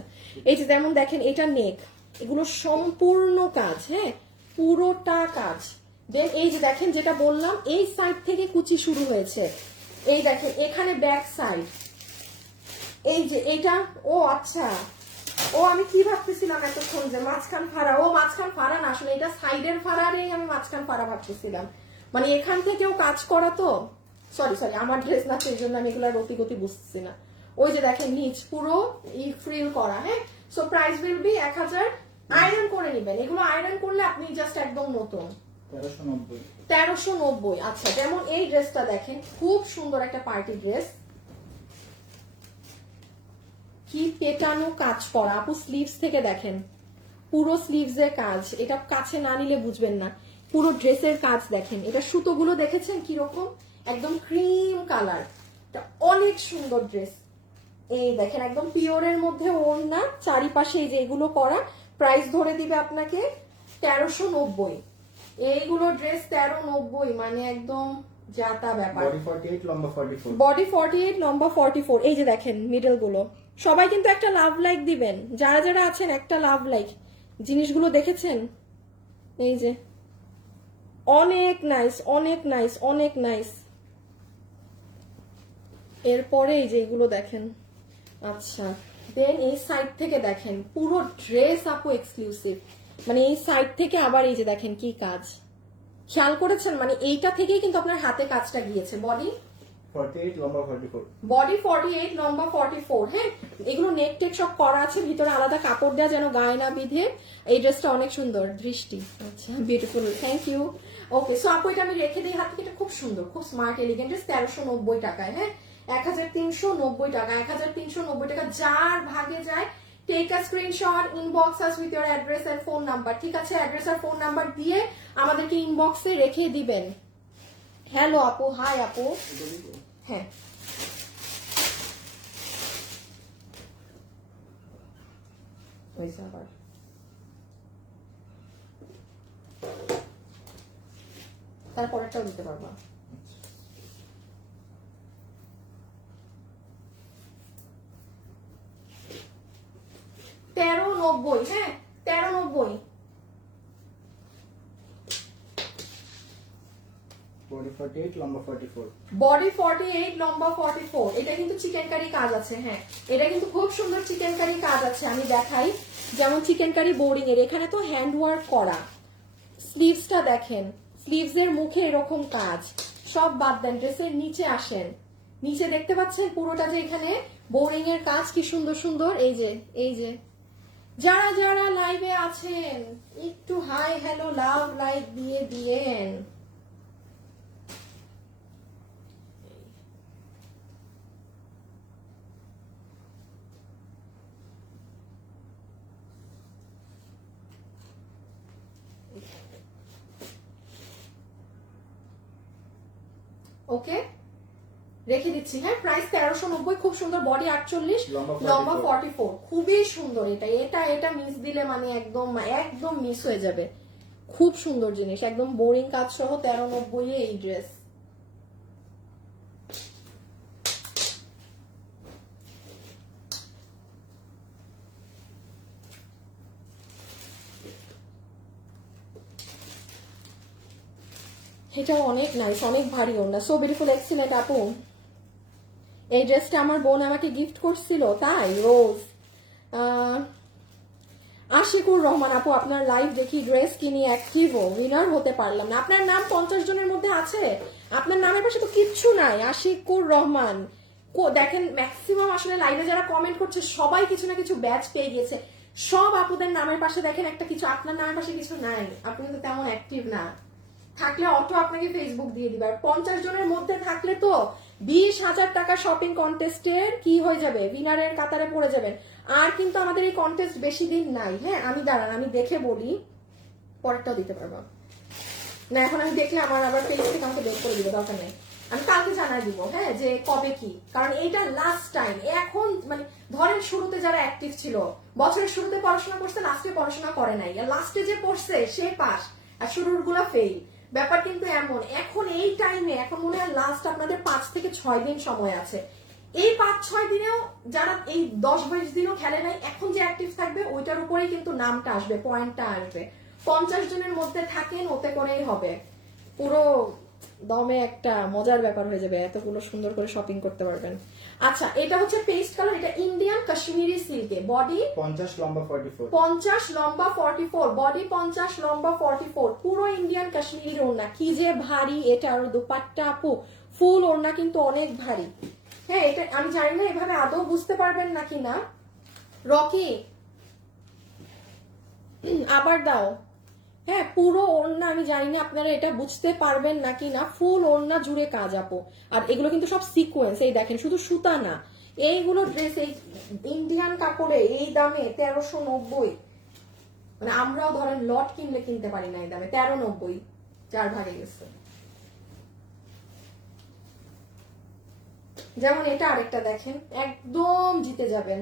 এই যে যেমন দেখেন এটা নেক, এগুলো সম্পূর্ণ কাজ, হ্যাঁ পুরোটা কাজ। দেন এই যে দেখেন যেটা বললাম, এই সাইড থেকে কুচি শুরু হয়েছে। এই দেখেন এখানে ব্যাক সাইড, এই যে এটা, ও আচ্ছা ও আমি কি ভাবতেছিলাম এতক্ষণ যে মাঝখান ফাড়া, ও মাঝখান ফাড়া না, আসলে এটা সাইডের ফাড়ারেই আমি মাঝখান ফাড়া ভাবতেছিলাম, মানে এখান থেকেও কাজ করা তো। সরি সরি, আমার ড্রেস না সেই জন্য আমি এগুলো রতি গতি বুঝতেছি না। ওই যে দেখেন নিচ পুরো ই ফ্রিল করা। হ্যাঁ so price will be 1000। Iron করে নেবেন, এগুলো আয়রন করলে আপনি জাস্ট একদম নতুন 1390, 1390। আচ্ছা যেমন এই ড্রেসটা দেখেন, খুব সুন্দর একটা পার্টি ড্রেস, কি পেটানো কাজ করা আপু। স্লিভস থেকে দেখেন পুরো স্লিভস এর কাজ, এটা কাছে না নিলে বুঝবেন না। পুরো ড্রেসের কাজ দেখেন, এটা সুতোগুলো দেখেছেন কিরকম, একদম ক্রিম কালার, অনেক সুন্দর ড্রেস। এই দেখেন একদম পিওরের মধ্যে ওড়না, চারিপাশে এই যে এগুলো করা। প্রাইস ধরে দিবে আপনাকে 1390। এইগুলো ড্রেস 1390, মানে একদম জাতা ব্যাপার। বডি 48, লম্বা 44, বডি 48, লম্বা 44। এই যে দেখেন মিডল গুলো, সবাই কিন্তু একটা লাভ লাইক দিবেন, যারা যারা আছেন একটা লাভ লাইক। জিনিসগুলো দেখেছেন, এই যে অনেক নাইস, অনেক নাইস, অনেক নাইস। এরপরে এই যে এগুলো দেখেন। আচ্ছা দেন এই সাইড থেকে দেখেন পুরো ড্রেস আপু এক্সক্লুসিভ, মানে এই সাইড থেকে আবার এই যে দেখেন কি কাজ, খেয়াল করেছেন? মানে এইটা থেকেই কিন্তু আপনার হাতে কাজটা গিয়েছে। বডি 48, লম্বা 44, বডি 48, লম্বা 44। হ্যাঁ এগুলো নেক টেক সব করা আছে, ভিতরে আলাদা কাপড় দেওয়া যেন গায়ে না বিধে। এই ড্রেসটা অনেক সুন্দর, দৃষ্টি, আচ্ছা beautiful, thank you. Okay so আপু এটা আমি রেখে দিই হাতে, এটা খুব সুন্দর, খুব স্মার্ট এলিগেন্ট ড্রেস, 1390 টাকায়। হ্যাঁ 1390 টাকা, 1390 টাকা। যার ভাগে যায় take a screenshot, inbox us with your address and phone number, ঠিক আছে? অ্যাড্রেস আর ফোন নাম্বার দিয়ে আমাদেরকে ইনবক্সে রেখে দিবেন। হ্যালো আপু, হাই আপু। হ্যাঁ হয়েছে আবার তারপরেরটাও দিতে পারবা। $13.90, হ্যাঁ 13.90। বডি 48 লম্বা 44। বডি 48 লম্বা 44। এটা কিন্তু চিকেন কারি কাজ আছে, হ্যাঁ এটা কিন্তু খুব সুন্দর চিকেন কারি কাজ আছে। আমি দেখাই, যেমন চিকেন কারি বোরিং এর এখানে তো হ্যান্ড ওয়ার্ক করা। স্লিভসটা দেখেন, স্লিভস এর মুখে এরকম কাজ। সব বাদ দেন, ড্রেসের নিচে আসেন, নিচে দেখতে পাচ্ছেন পুরোটা যে এখানে বোরিং এর কাজ কি সুন্দর সুন্দর। এই যে যারা যারা লাইভে আছেন একটু হাই হ্যালো লাভ লাইক দিয়ে দিয়েন। ওকে রেখে দিচ্ছি, হ্যাঁ প্রাইস 1390। খুব সুন্দর, বডি 48 লম্বা 44। খুবই সুন্দর। এটা মিস দিলে মানে একদম মিস হয়ে যাবে। খুব সুন্দর জিনিস, একদম বোরিং কাজ সহ 1390 এ এই ড্রেস। এটা অনেক নাইস, অনেক ভারী ওড়না। সো বিউটিফুল, এক্সিলেন্ট আপু। এই ড্রেসটা আমার বোন আমাকে গিফট করছিল, তাই রোজ। আশিকুর রহমান আপু, আপনার লাইভ দেখি ড্রেস কিনি অ্যাক্টিভও, উইনার হতে পারলাম না। আপনার নাম 50 জনের মধ্যে আছে, আপনার নামের পাশে তো কিচ্ছু নাই। আশিকুর রহমান দেখেন, ম্যাক্সিমাম আসলে লাইভে যারা কমেন্ট করছে সবাই কিছু না কিছু ব্যাচ পেয়ে গিয়েছে। সব আপুদের নামের পাশে দেখেন একটা কিছু, আপনার নামের পাশে কিছু নাই। আপনি তো তেমন অ্যাক্টিভ না, থাকলে অটো আপনাকে ফেসবুক দিয়ে দিবে। আর 50 জনের মধ্যে থাকলে তো 20,000 টাকা শপিং কন্টেস্টের কি হয়ে যাবে, উইনারের কাতারে পড়ে যাবেন। আর কিন্তু আমাদের এই কন্টেস্ট বেশি দিন নাই, হ্যাঁ আমি দাঁড়ান আমি দেখে বলি, পরেরটাও দিতে পারবো না। এখন আমি দেখলে আমার আবার পেজ থেকে আমাকে বের করে দিবে, দরকার নেই। আমি কালকে জানাই দিব, হ্যাঁ যে কবে কি, কারণ এইটা লাস্ট টাইম। এখন মানে ধরেন শুরুতে যারা অ্যাক্টিভ ছিল, বছরের শুরুতে পড়াশোনা করছে, লাস্টে পড়াশোনা করে নাই, আর লাস্টে যে পড়ছে সে পাস, আর শুরুর গুলা ফেল। ব্যাপার কিন্তু এমন, এখন এই টাইমে এখন মনে হয় লাস্ট আপনাদের 5 থেকে 6 দিন সময় আছে। এই 5-6 দিনেও যারা এই 10-20 দিনও খেলে নাই, এখন যে অ্যাক্টিভ থাকবে ওইটার উপরেই কিন্তু নামটা আসবে, পয়েন্টটা আসবে। 50 জনের মধ্যে থাকেন, ওতে করেই হবে। পুরো দমে একটা মজার ব্যাপার হয়ে যাবে, এতগুলো সুন্দর করে শপিং করতে পারবেন। আচ্ছা, এটা হচ্ছে পেস্ট কালার, এটা ইন্ডিয়ান কাশ্মীরি সিল্কে, বডি 50 লম্বা 44। 50 লম্বা 44, বডি 50 লম্বা 44, পুরো ইন্ডিয়ান কাশ্মীরি ওড়না। কি যে ভারী এটা, আর দুপাট্টা আপু ফুল ওড়না কিন্তু অনেক ভারী। হ্যাঁ এটা আমি জানি না এভাবে আদৌ বুঝতে পারবেন নাকি না। রকি আবার দাও। হ্যাঁ পুরো ওড়না, আমি জানি না আপনারা এটা বুঝতে পারবেন নাকি না, ফুল ওড়না জুড়ে কাজ আপু। আর এগুলো কিন্তু সব সিকোয়েন্স, এই দেখেন শুধু সুতা না, এইগুলো ড্রেস এই ইন্ডিয়ান কাপড়ে এই দামে 1390। মানে আমরাও ধরেন লট কিনলে কিনতে পারি না এই দামে। 1390, 4 ভাগে গেছে। যেমন এটা আরেকটা দেখেন, একদম জিতে যাবেন।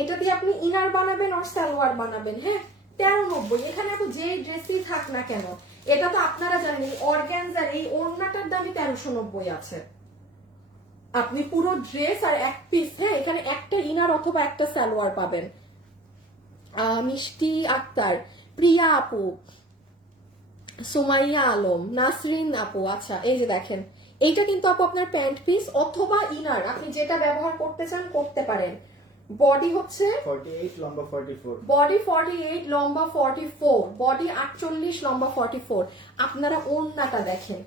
এটা দিয়ে আপনি ইনার বানাবেন আর সালোয়ার বানাবেন, হ্যাঁ 1390। এখানে আপনি যে ড্রেসই থাক না কেন, এটা তো আপনারা জানেন অর্গানজার এই ওড়নাটার দামই 1390 আছে। আপনি পুরো ড্রেস আর এক পিস, হ্যাঁ এখানে একটা ইনার অথবা একটা সালোয়ার পাবেন। মিষ্টি আক্তার, প্রিয়া আপু, সুমাইয়া আলম, নাসরিন আপু। আচ্ছা এই যে দেখেন, এইটা কিন্তু আপু আপনার প্যান্ট পিস অথবা ইনার, আপনি যেটা ব্যবহার করতে চান করতে পারেন। বডি হচ্ছে 48 লম্বা 44। বডি 48 লম্বা 44, বডি 48 লম্বা 44। আপনারা ওড়নাটা দেখেন,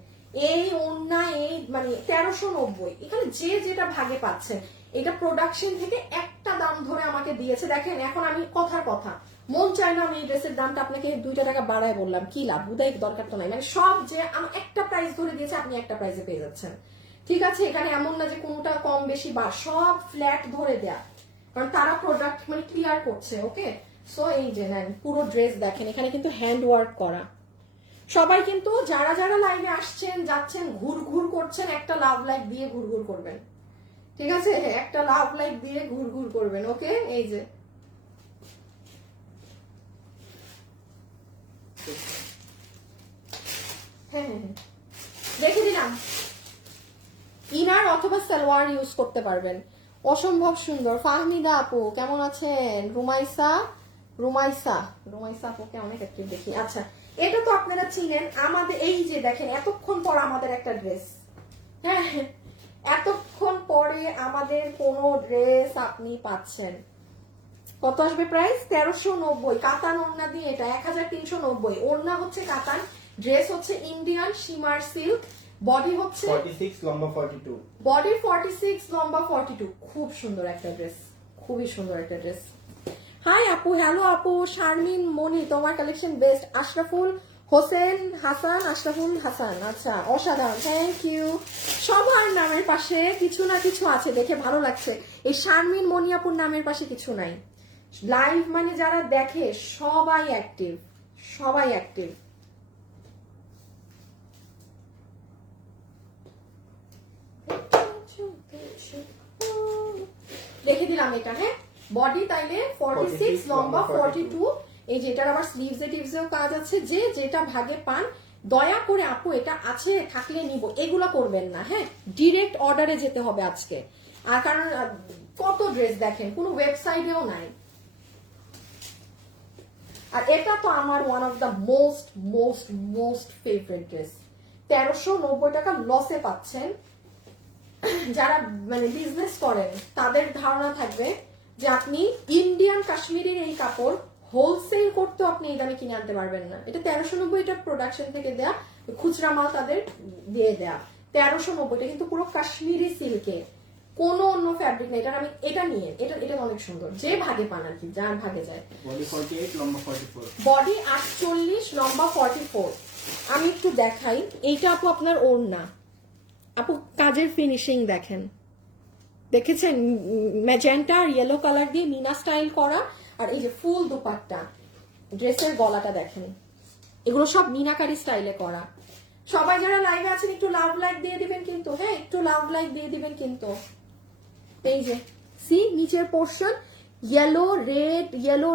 এই ওড়না এই মানে 1390। এখানে যে যেটা ভাগে পাচ্ছেন, এটা প্রোডাকশন থেকে একটা দাম ধরে আমাকে দিয়েছে। দেখেন এখন আমি কথার কথা, মন চায় না আমি এই ড্রেসের দামটা আপনাকে 2 টাকা বাড়ায় বললাম, কি লাভ, বুঝাই দরকার তো নাই। মানে সব যে আমি একটা প্রাইস ধরে দিয়েছে, আপনি একটা প্রাইসে পেয়ে যাচ্ছেন, ঠিক আছে। এখানে এমন না যে কোনটা কম বেশি, বা সব ফ্ল্যাট ধরে দেয়া, কারণ তারা প্রোডাক্ট মানে ক্লিয়ার করছে। ওকে সো এই যে নেন পুরো ড্রেস দেখেন, এখানে কিন্তু হ্যান্ড ওয়ার্ক করা। সবাই কিন্তু যারা যারা লাইভে আসছেন যাচ্ছেন ঘুর ঘুর করছেন, একটা লাভ লাইক দিয়ে ঘুর ঘুর করবেন, ঠিক আছে, একটা লাভ লাইক দিয়ে ঘুর ঘুর করবেন। ওকে এই যে হ্যাঁ হ্যাঁ, রেখে দিলাম। ইনার অথবা সালোয়ার ইউজ করতে পারবেন। অসম্ভব সুন্দর। ফাহমিদা আপু কেমন আছেন? রুমাইসা রুমাইসা রুমাইসা আপুকে অনেক অ্যাক্টিভ দেখি। আচ্ছা, এটা তো আপনারা চিনেন। আমাদের এই যে দেখেন, এতক্ষণ পর আমাদের একটা ড্রেস, হ্যাঁ এতক্ষণ পরে আমাদের কোন ড্রেস আপনি পাচ্ছেন। কত আসবে প্রাইস? 1390। কাতান ওড়না দিয়ে এটা 1390। ওড়না হচ্ছে কাতান, ড্রেস হচ্ছে ইন্ডিয়ান শিমার সিল্ক, বডি হচ্ছে 46 লম্বা 42। বডি 46, লম্বা 42। খুব সুন্দর একটা ড্রেস, খুবই সুন্দর একটা ড্রেস। হাই আপু, হ্যালো আপু। শারমিন মনি, তোমার কালেকশন বেস্ট। আশরাফুল হোসেন হাসান, আশরাফুল হাসান, আচ্ছা অসাধারণ, থ্যাংক ইউ। সবার নামের পাশে কিছু না কিছু আছে, দেখে ভালো লাগছে। এই শারমিন মনি আপুর নামের পাশে কিছু নাই। লাইভ মানে যারা দেখে সবাই অ্যাক্টিভ, সবাই অ্যাক্টিভ। দেখে দিলাম এটা, হ্যাঁ বডি তাইলে 46, লম্বা 42। এই যেটার আবার স্লিভস এ টিভসেও কাজ আছে। যে যেটা ভাগে পান, দয়া করে আপু এটা আছে থাকলে নিব এগুলো করবেন না, হ্যাঁ ডিরেক্ট অর্ডারে যেতে হবে আজকে। আর কারণ কত ড্রেস দেখেন, কোনো ওয়েবসাইটেও নাই। আর এটা তো আমার one of the most most most favourite dress. 1390 টাকা লসে পাচ্ছেন। যারা মানে বিজনেস করেন তাদের ধারণা থাকবে যে আপনি ইন্ডিয়ান কাশ্মীরের এই কাপড় হোলসেল করতে আপনি এই দামে কিনে আনতে পারবেন না। এটা 1390, এটা প্রোডাকশন থেকে দেয়া, খুচরা মাল তাদের দিয়ে দেয়া। 1390 কিন্তু পুরো কাশ্মীরি সিল্কে, কোনো অন্য ফ্যাব্রিক নেই। এটা আমি এটা নিয়ে এটা এটা অনেক সুন্দর, যে ভাগে পান আর কি, যার ভাগে যায়। বডি 48 লম্বা 44। বডি 48, লম্বা 44। আমি একটু দেখাই। এইটা আপু আপনার ওড়না, আপু কাজের ফিনিশিং দেখেন, দেখেছেন? ম্যাজেন্টা আর ইয়েলো কালার দিয়ে মিনা স্টাইল করা। আর এই যে ফুল দুপাট্টা, ড্রেসের গলাটা দেখেন, এগুলো সব মিনাকারি স্টাইলে করা। সবাই যারা লাইভে আছেন একটু লাভ লাইক দিয়ে দিবেন কিন্তু, হ্যাঁ একটু লাভ লাইক দিয়ে দিবেন কিন্তু। এই যে সি নিচের পোর্শন ইয়েলো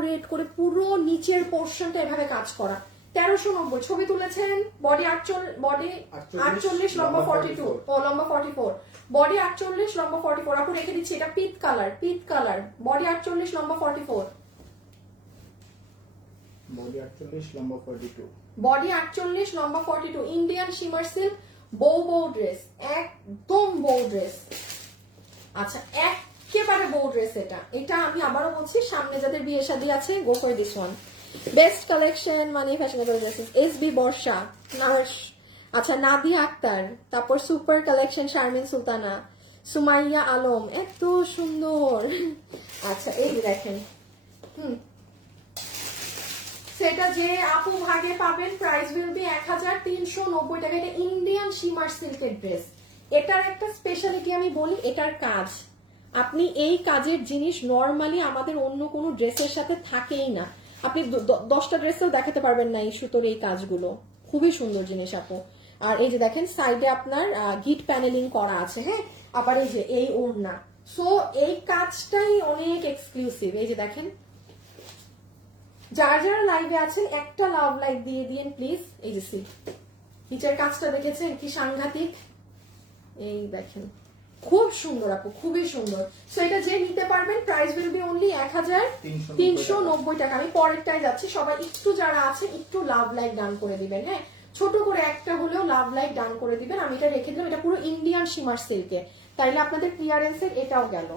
রেড করে পুরো নিচের পোর্শনটা এভাবে কাজ করা। 1390। ছবি তুলেছেন। বডি 48, লম্বা 42, ও লম্বা 44। বডি 48, লম্বা 44। আপু রেখে দিচ্ছি, এটা পিট কালার। বডি 48, লম্বা 44। বডি 48 লম্বা 42। বডি 48, লম্বা 42। ইন্ডিয়ান শিমার সিল্ক, বউ ড্রেস, একদম বউ ড্রেস। আচ্ছা একেবারে বউ ড্রেস। এটা আমি আবারও বলছি, সামনে যাদের বিয়ে শাদী আছে go for this one. Best collection মানে ফ্যাশনেবল ড্রেসেস, এসবি বর্ষা, আচ্ছা নাদিয়া আক্তার, তারপর সুপার কালেকশন শারমিন সুলতানা, সুমাইয়া আলম, এত সুন্দর। আচ্ছা এই দেখেন, সেটা যে আপু ভাগে পাবেন, প্রাইস উইল বি 1390 টাকা। এটা ইন্ডিয়ান শিমার সিল্কের ড্রেস। এটার একটা স্পেশালিটি আমি বলি, এটার কাজ, আপনি এই কাজের জিনিস নরমালি আমাদের অন্য কোনো ড্রেসের সাথে থাকেই না। আপনি 10টা ড্রেসেও দেখাতে পারবেন না এই সুতোর এই কাজগুলো। খুবই সুন্দর জিনিস আপু। আর এই যে দেখেন সাইডে আপনার গিট প্যানেলিং করা আছে, হ্যাঁ আবার এই যে এই ওড়না। সো এই কাজটাই অনেক এক্সক্লুসিভ। এই যে দেখেন, যারা যারা লাইভে আছেন একটা লাভ লাইক দিয়ে দিন প্লিজ। এই যে নিচের কাজটা দেখেছেন কি সাংঘাতিক, এই দেখেন খুব সুন্দর আপু, খুবই সুন্দর। সো এটা যে নিতে পারবেন, প্রাইস উইল বি অনলি 1390 টাকা। আমি পরেরটাই যাচ্ছি। সবাই একটু যারা আছেন একটু লাভ লাইক ডান করে দিবেন, হ্যাঁ ছোট করে একটা হলেও লাভ লাইক ডান করে দিবেন। আমি এটা রেখে দিলাম, এটা পুরো ইন্ডিয়ান শিমার সিল্কে, তাইলে আপনাদের ক্লিয়ারেন্সের এটাও গেল।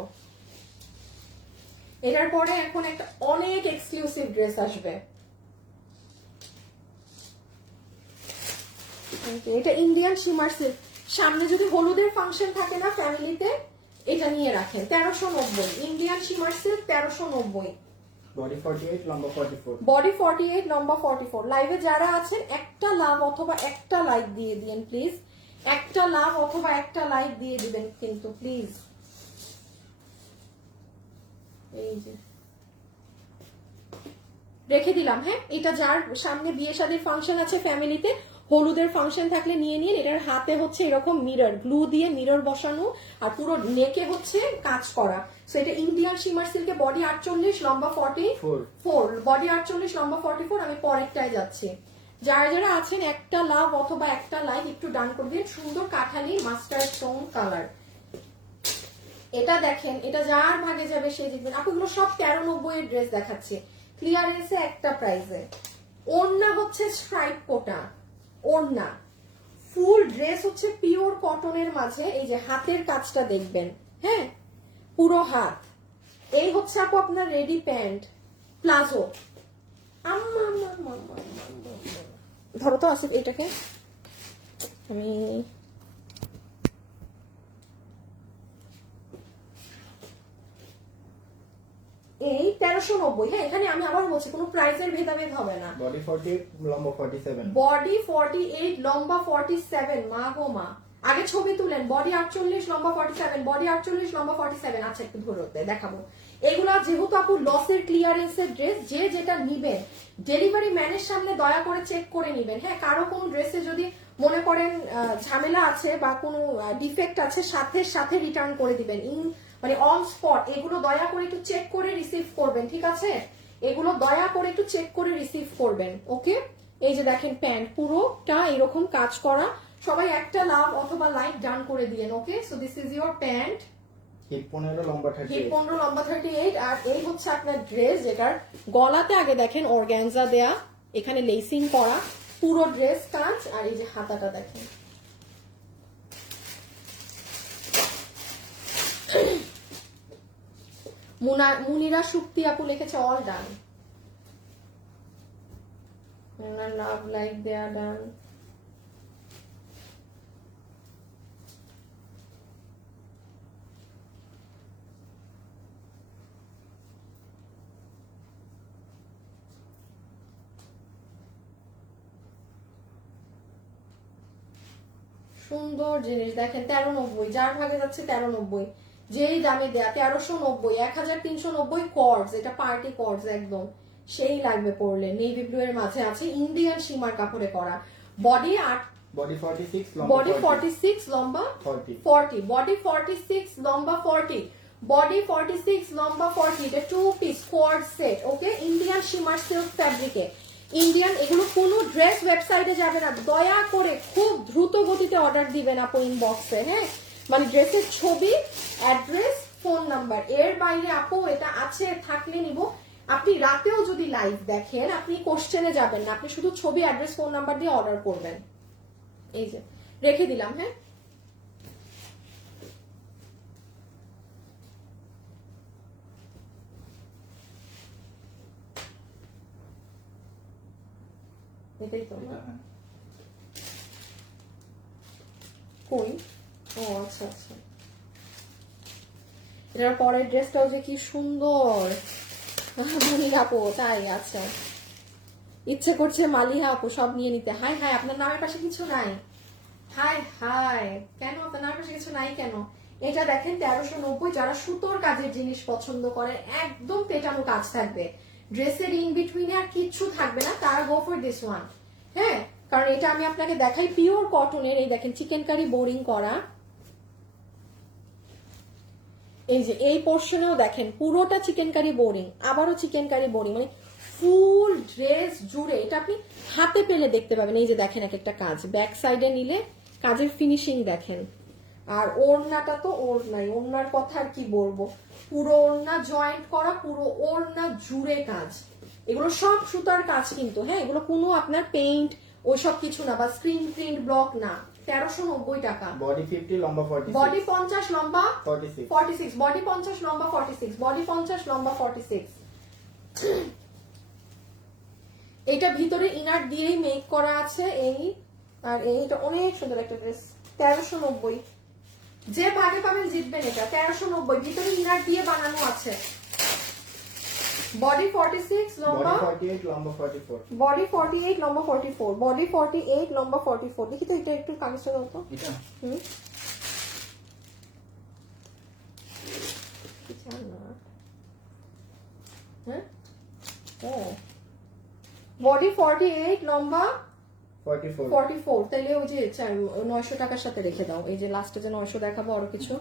এটার পরে এখন একটা অনেক এক্সক্লুসিভ ড্রেস আসবে। এটা ইন্ডিয়ান শিমার সিল্ক। সামনে যদি হলুদের ফাংশন থাকে না ফ্যামিলিতে, এটা নিয়ে রাখেন। 1390 ইন্ডিয়ান শিমার সিল্ক, 1390। বডি 48 লম্বা 44। বডি 48, লম্বা 44। লাইভে যারা আছেন একটা লাভ অথবা একটা লাইক দিয়ে দিন প্লিজ। একটা লাভ অথবা একটা লাইক দিয়ে দিবেন কিন্তু প্লিজ। এই যে রেখে দিলাম, হ্যাঁ এটা যার সামনে বিয়ে শাদীর ফাংশন আছে ফ্যামিলিতে, হলুদের ফাংশন থাকলে নিয়ে নিন। এটার হাতে হচ্ছে এরকম মিরর, গ্লু দিয়ে মিরর বসানো, আর পুরো নেকে হচ্ছে কাজ করা। সো এটা ইন্ডিয়ান শিমার সিল্কে, বডি 48, লম্বা 44। বডি 48, লম্বা 44। আমি পরেরটায় যাচ্ছি। যারা যারা আছেন একটা লাভ অথবা একটা লাইক একটু ডান করে দিন। সুন্দর কাঠালি মাস্টার্ড স্টোন কালার। এটা দেখেন, এটা যার ভাগে যাবে সেই জিতবেন। আপুগুলো সব 1390 এর ড্রেস দেখাচ্ছে, ক্লিয়ারেন্সে একটা প্রাইসে। ওড়না হচ্ছে স্ট্রাইপ কোটা ওড়না, ফুল ড্রেস হচ্ছে পিওর কটনের মাঝে। এই যে হাতের কাজটা দেখবেন, হ্যাঁ পুরো হাত। এই হচ্ছে আপু আপনার রেডি প্যান্ট প্লাজো। ধরো তো আসিফ এটাকে, আমি এই 1390। হ্যাঁ এখানে আমি আবার বলছি কোনো প্রাইসের ভেদাভেদ হবে না। বডি 48 লম্বা 47 বডি 48 লম্বা 47। মা গো মা, আগে ছবি তুলেন। বডি 48 লম্বা 47, বডি 48 লম্বা 47। আচ্ছা একটু ধরতে দেখাবো। এগুলা যেহেতু আপু লসের ক্লিয়ারেন্সের ড্রেস, যে যেটা নিবেন ডেলিভারি ম্যানের সামনে দয়া করে চেক করে নিবেন। হ্যাঁ কারো কোনো ড্রেসে যদি মনে করেন ঝামেলা আছে বা কোনো ডিফেক্ট আছে, সাথে সাথে রিটার্ন করে দিবেন, মানে অন স্পট। এগুলো দয়া করে একটু চেক করে রিসিভ করবেন, ঠিক আছে? এগুলো দয়া করে একটু চেক করে রিসিভ করবেন, ওকে? এই যে দেখেন প্যান্ট পুরোটা এরকম কাজ করা। সবাই একটা লাভ অথবা লাইক ডান করে দিয়েন, okay? So this is your pant. Hip 15 লম্বা 38 হিপ 15 লম্বা 38। আর এই হচ্ছে আপনার ড্রেস, যেটার গলাতে আগে দেখেন অর্গানজা দেয়া, এখানে লেসিং করা, পুরো ড্রেস কাজ। আর এই যে হাতাটা দেখেন, মুনিরা শুক্তি আপু লিখেছে অল ডান। লাভ লাইক দেয়া ডান। সুন্দর জিনিস দেখেন 1390, যার ভাগে যাচ্ছে 1390, যেই দামে দেয়া 1390, 1390 কর্ডস। এটা পার্টি কর্ডস একদম সেই লাগবে পরলে। নেভি ব্লু এর মাঝে আছে ইন্ডিয়ান সীমার কাপড়ে করা। বডি বডি 46 লম্বা বডি 46 লম্বা 40, বডি 46 লম্বা 40, বডি 46 লম্বা 40। এটা 2 পিস কোয়ার্ড সেট, ওকে? ইন্ডিয়ান সীমার সিল্ক ফ্যাব্রিকে। ইন্ডিয়ান, এগুলো কোনো ড্রেস ওয়েবসাইটে যাবে না, দয়া করে খুব দ্রুত গতিতে অর্ডার দিবেন আপু ইনবক্সে, হ্যাঁ? মানে ড্রেসের ছবি, অ্যাড্রেস, ফোন নাম্বার, এর বাইরে আপু এটা আছে থাকলে নিব। আপনি রাতেও যদি লাইভ দেখেন আপনি কোশ্চেনে যাবেন না, আপনি শুধু ছবি, অ্যাড্রেস, ফোন নাম্বার দিয়ে অর্ডার করবেন। এই যে রেখে দিলাম, হ্যাঁ? এটাই তো না? কই? ও আচ্ছা আচ্ছা। এটার পরের ড্রেসটাও যে কি সুন্দর মালিহা আপু, তাই? আচ্ছা, ইচ্ছে করছে মালিহা আপু সব নিয়ে নিতে। হাই হাই, আপনার নামের পাশে কিছু নাই? হাই হাই, কেন আপনার নামের পাশে কিছু নাই কেন? এটা দেখেন 1390। যারা সুতোর কাজের জিনিস পছন্দ করে, একদম পেটানো কাজ থাকবে, ড্রেসের ইন বিটুইনে আর কিচ্ছু থাকবে না, তারা গো ফর দিস ওয়ান। হ্যাঁ কারণ এটা আমি আপনাকে দেখাই পিওর কটনের। এই দেখেন চিকেন কারি বোরিং করা, এই যে এই পোর্শনেও দেখেন পুরোটা চিকেন কারি বোরিং, আবারও চিকেন কারি বোরিং, মানে ফুল ড্রেস জুড়ে এটা আপনি হাতে পেলে দেখতে পাবেন। এই যে দেখেন এক একটা কাজ, ব্যাক সাইডে নিলে কাজের ফিনিশিং দেখেন। আর ওড়নাটা তো ওড়নাই, ওড়নার কথা আর কি বলবো, পুরো ওড়না জয়েন্ট করা, পুরো ওড়না জুড়ে কাজ। এগুলো সব সুতার কাজ কিন্তু, হ্যাঁ? এগুলো কোনো আপনার পেইন্ট ওইসব কিছু না, বা স্ক্রিন প্রিন্ট ব্লক না। 1390 টাকা। বডি 50 লম্বা 46, বডি 50 লম্বা 46, বডি 50 লম্বা 46, বডি 50 লম্বা 46। এটা ভিতরে ইনার দিয়েই মেক করা আছে এই। আর এইটা অনেক সুন্দর একটা ড্রেস, 1390। যে ভাগে পাবেন জিতবেন এটা, 1390, ভিতরে ইনার দিয়ে বানানো আছে। বডি 46 লম্বা, বডি 48 লম্বা 44, বডি 48 লম্বা 44, বডি 48 লম্বা 44। দেখি তো এটা একটু কাগজটা দাও তো। এটা হুম, হ্যাঁ ও বডি 48 লম্বা 44, 44। তাহলে ওই যে 900 টাকার সাথে রেখে দাও। এই যে লাস্টে যে 900 দেখাবো আরো কিছু,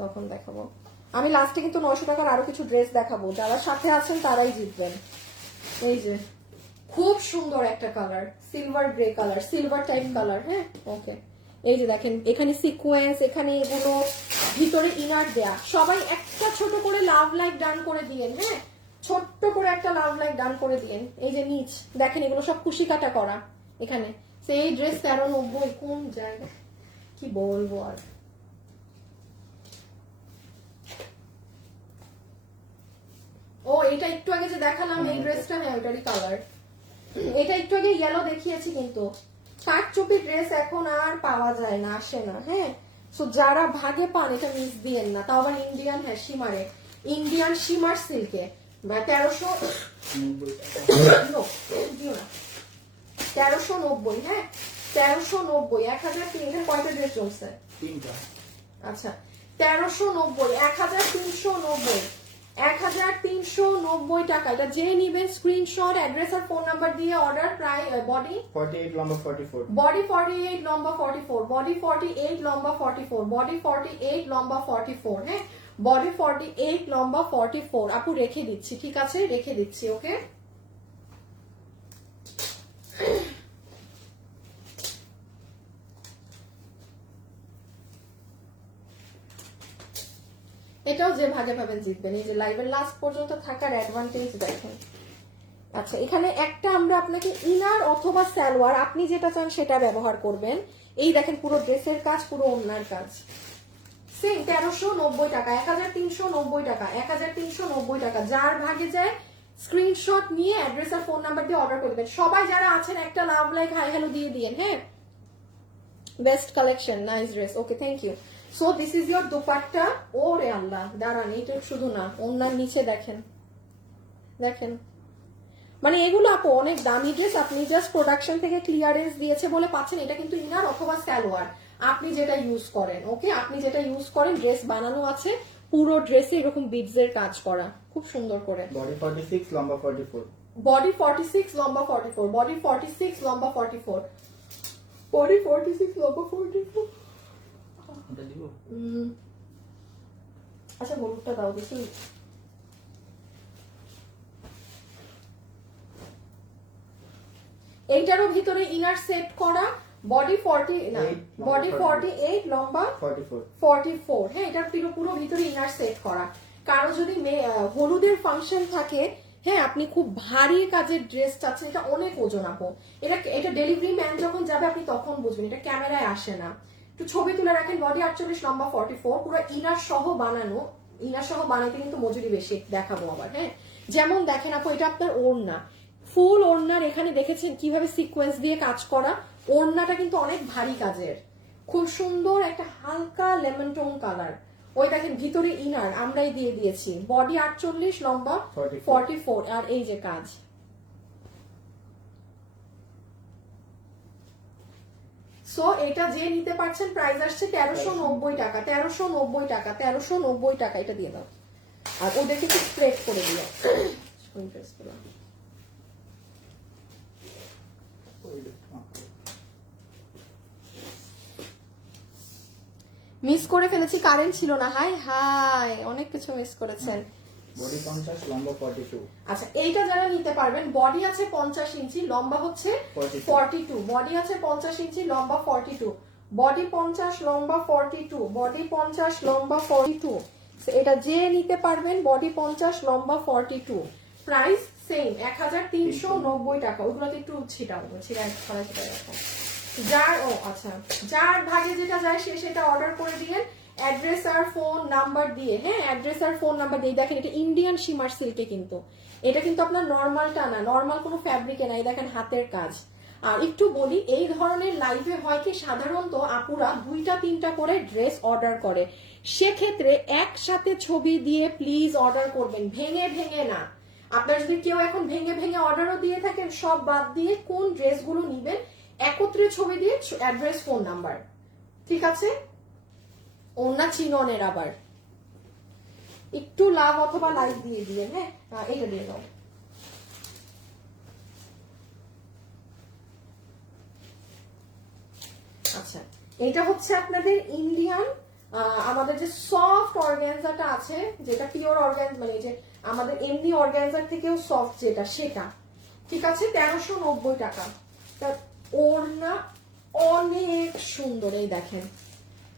তখন দেখাবো। আমি লাস্টে কিন্তু 900 টাকার আরো কিছু ড্রেস দেখাবো, যারা সাথে আছেন তারাই জিতবেন। এই যে খুব সুন্দর একটা colour, silver grey colour, silver type colour. হ্যাঁ, ওকে। এই যে দেখেন এখানে সিকোয়েন্স, এখানে এগুলো ভিতরে ইনার দেয়া। সবাই একটা ছোট করে লাভ লাইক ডান করে দিয়েন। হ্যাঁ, ছোট্ট করে একটা লাভ লাইক ডান করে দিয়েন। এই যে নিচ দেখেন এগুলো সব কুশি কাটা করা এখানে। সেই ড্রেস 1390 কোন জায়গায় কি বলবো আর। ও এটা একটু আগে যে দেখালাম এই ড্রেসটা, হ্যাঁ ওটারই কালার। এটা একটু আগে ইয়েলো দেখিয়েছি, কিন্তু কাঠচুপি ড্রেস এখন আর পাওয়া যায় না, আসে না। হ্যাঁ, সো যারা ভাগে পান এটা মিস দিয়েন না। তাও আবার ইন্ডিয়ান, হ্যাঁ শিমারে, ইন্ডিয়ান শিমার সিল্কে 1390। হ্যাঁ 1390, 1003। কয়টা ড্রেস চলছে? 3টা। আচ্ছা 1390, 1390, 1390 টাকা। এটা যে নিবেন স্ক্রিনশট, অ্যাড্রেস আর ফোন নাম্বার দিয়ে অর্ডার। প্রায় বডি 48 লম্বা 44। বডি 48 লম্বা 44, বডি 48 লম্বা 44, বডি 48 লম্বা 44। হ্যাঁ, বডি 48 লম্বা 44। আপু রেখে দিচ্ছি, ঠিক আছে রেখে দিচ্ছি। ওকে, এটাও যে ভাগে পাবেন জিতবেন। এই যে লাইভের লাস্ট পর্যন্ত থাকার অ্যাডভান্টেজ দেখেন। আচ্ছা, এখানে একটা আমরা আপনাকে ইনার অথবা সালোয়ার, আপনি যেটা চান সেটা ব্যবহার করবেন। এই দেখেন পুরো ড্রেসের কাজ, পুরো ওড়নার কাজ। সেম 1390 টাকা, 1390 টাকা, 1390 টাকা। যার ভাগে যায় স্ক্রিনশট নিয়ে অ্যাড্রেস আর ফোন নাম্বার দিয়ে অর্ডার করবেন। সবাই যারা আছেন একটা লাভ লাইক হাই হ্যালো দিয়ে দিয়েন। হ্যাঁ, best collection, nice dress. Okay, thank you. So this is your dupatta. ওরে আল্লাহ, দাঁড়ান, এটা শুধু না, ওড়নার নিচে দেখেন, দেখেন মানে এগুলো আপু অনেক দামি ড্রেস। আপনি জাস্ট প্রোডাকশন থেকে ক্লিয়ারেন্স দিয়েছে বলে পাচ্ছেন। এটা কিন্তু ইনার অথবা সালোয়ার, আপনি যেটা ইউজ করেন। ওকে, আপনি যেটা ইউজ করেন। ড্রেস বানানো আছে, পুরো ড্রেসে এরকম বিডস এর কাজ করা, খুব সুন্দর করে। বডি 46 লম্বা 44। বডি 46 লম্বা 44, বডি 46 লম্বা 44, বডি 46 লম্বা 44। এটা দিব। আচ্ছা হলুদটা দাও দেখি। এইটারও ভিতরে ইনার সেট করা। বডি 40 না, বডি 48 লম্বা 44। হ্যাঁ, এটার পুরো ভিতরে ইনার সেট করা। কারো যদি হলুদের ফাংশন থাকে, হ্যাঁ আপনি খুব ভারী কাজের ড্রেস চাচ্ছেন, এটা অনেক ওজন আপু। এটা ডেলিভারি ম্যান যখন যাবে আপনি তখন বুঝবেন, এটা ক্যামেরায় আসে না। একটু ছবি তুলে রাখেন। বডি 48 লম্বা 44, পুরো ইনার সহ বানানো। ইনার সহ বানাইতে কিন্তু মজুরি বেশি, দেখাবো আবার। হ্যাঁ, যেমন দেখেন আপু, এটা আপনার ওড়না, ফুল ওড়নার। এখানে দেখেছেন কিভাবে সিকোয়েন্স দিয়ে কাজ করা। ওড়নাটা কিন্তু অনেক ভারী কাজের, খুব সুন্দর একটা হালকা লেমন টোন কালার। ওই দেখেন ভিতরে ইনার আমরাই দিয়ে দিয়েছি। বডি 48 লম্বা 44, আর এই যে কাজ। সো এটা যে নিতে পারছেন, প্রাইস আসছে 1390 টাকা, 1390 টাকা, 1390 টাকা। এটা দিয়ে দাও, আর ওদেরকে একটু স্প্রেড করে দিও। মিস করে ফেলেছি, কারেন্ট ছিল না। হাই হাই, অনেক কিছু মিস করেছেন। বডি 50 লম্বা 42। আচ্ছা, এইটা যারা নিতে পারবেন, বডি আছে 50 ইঞ্চি, লম্বা হচ্ছে 42। বডি আছে 50 ইঞ্চি, লম্বা 42, বডি 50 লম্বা 42, বডি 50 লম্বা 42। এটা যে নিতে পারবেন, বডি 50 লম্বা 42। প্রাইস সেম 1390 টাকা। ওগুলোতে একটু ছিটাও, ছড়াই রাখো। যার আচ্ছা, যার ভাগে যেটা যায় সে সেটা অর্ডার করে দিয়েন অ্যাড্রেস আর ফোন নাম্বার দিয়ে। হ্যাঁ, অ্যাড্রেস আর ফোন নাম্বার দিয়ে। দেখেন এটা ইন্ডিয়ান শিমার সিল্কে, কিন্তু এটা কিন্তু আপনার নর্মালটা না, নর্মাল কোনো ফ্যাব্রিকে নাই। দেখেন হাতের কাজ। আর একটু বলি, এই ধরনের লাইভে হয় কি, সাধারণত আপুরা 2-3টা করে ড্রেস অর্ডার করে। সেক্ষেত্রে একসাথে ছবি দিয়ে প্লিজ অর্ডার করবেন, ভেঙে ভেঙে না। আপনার যদি কেউ এখন ভেঙে ভেঙে অর্ডারও দিয়ে থাকেন, সব বাদ দিয়ে কোন ড্রেসগুলো নিবেন একত্রে ছবি দিয়ে অ্যাড্রেস ফোন নাম্বার, ঠিক আছে? ওনা চিননের আবার একটু লাভ অথবা লাইক দিয়ে দিয়ে। হ্যাঁ, এইটা দিয়ে দাও। আচ্ছা, এটা হচ্ছে আপনাদের ইন্ডিয়ান, আমাদের যে সফট অর্গানজাটা আছে, যেটা পিওর অর্গানজা, মানে যে আমাদের এমনি অর্গানজার থেকেও সফট যেটা, সেটা ঠিক আছে, 1390 টাকা। তার ওড়না অনেক সুন্দর, এই দেখেন,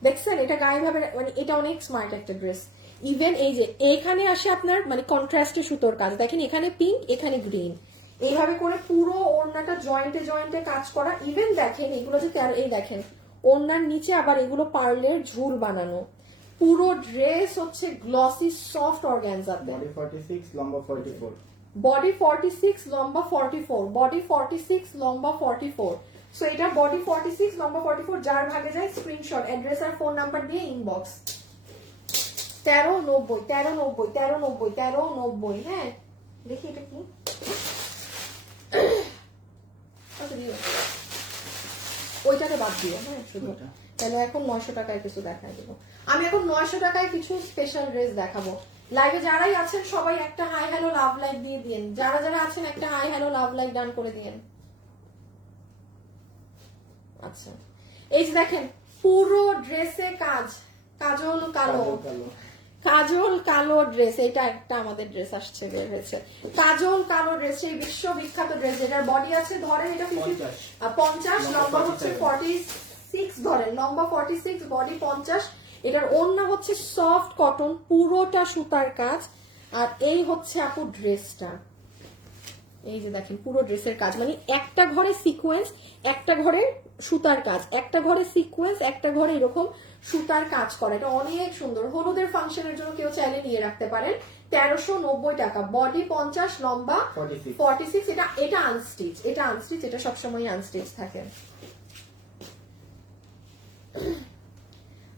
দেখছেন এটা গায়ে ভাবে, মানে এটা অনেক স্মার্ট একটা ড্রেস। ইভেন এই যে এখানে আসে আপনার মানে কন্ট্রাস্টে সুতোর কাজ, দেখেন এখানে পিঙ্ক এখানে গ্রিন, এইভাবে করে পুরো ওড়নাটা জয়েন্টে জয়েন্টে কাজ করা। ইভেন দেখেন এগুলো যে এই দেখেন ওড়নার নিচে আবার এগুলো পার্লের ঝুল বানানো। পুরো ড্রেস হচ্ছে গ্লসি সফট অর্গানজাতে। বডি 46 লম্বা 44। বডি 46 লম্বা 44, বডি 46 লম্বা 44। সো এটা বডি 46 লম্বা 44, যার ভাগে যায় স্ক্রিনশট, অ্যাড্রেস আর ফোন নাম্বার দিয়ে ইনবক্স। 1390 1390 1390 1390। হ্যাঁ দেখি এটা কি, আচ্ছা দিও ওইটাকে বাদ দিও। হ্যাঁ শুধু তাহলে এখন 900 টাকায় কিছু দেখাই দেবো আমি। এখন 900 টাকায় কিছু স্পেশাল ড্রেস দেখাবো। লাইভে যারাই আছেন সবাই একটা হাই হ্যালো লাভ লাইক দিয়ে দিন। যারা যারা আছেন একটা hi hello love like done করে দিন। আচ্ছা এই যে দেখেন পুরো ড্রেসে কাজ, কাজল কালো, কাজল কালো ড্রেস। এটা একটা আমাদের ড্রেস আসছে, বের হয়েছে কাজল কালো ড্রেস, সেই বিশ্ববিখ্যাত ড্রেস যেটার বডি আছে ধরেন এটা 50, লম্বা হচ্ছে 46 ধরেন, লম্বা 46, বডি 50। এটার ওড়না হচ্ছে সফট কটন, পুরোটা সুতার কাজ। আর এই হচ্ছে আপু ড্রেসটা, এই যে দেখেন পুরো ড্রেসের কাজ, মানে একটা ঘরে সিকোয়েন্স, একটা ঘরে সুতার কাজ, একটা ঘরে সিকোয়েন্স, একটা ঘরে এরকম সুতার কাজ করা। এটা অনেক সুন্দর। হলুদের ফাংশনের জন্য কেউ চাইলে নিয়ে রাখতে পারেন। 1390 টাকা, বডি 50, লম্বা 46। এটা আনস্টিচ, এটা আনস্টিচ, এটা সবসময় আনস্টিচ থাকে।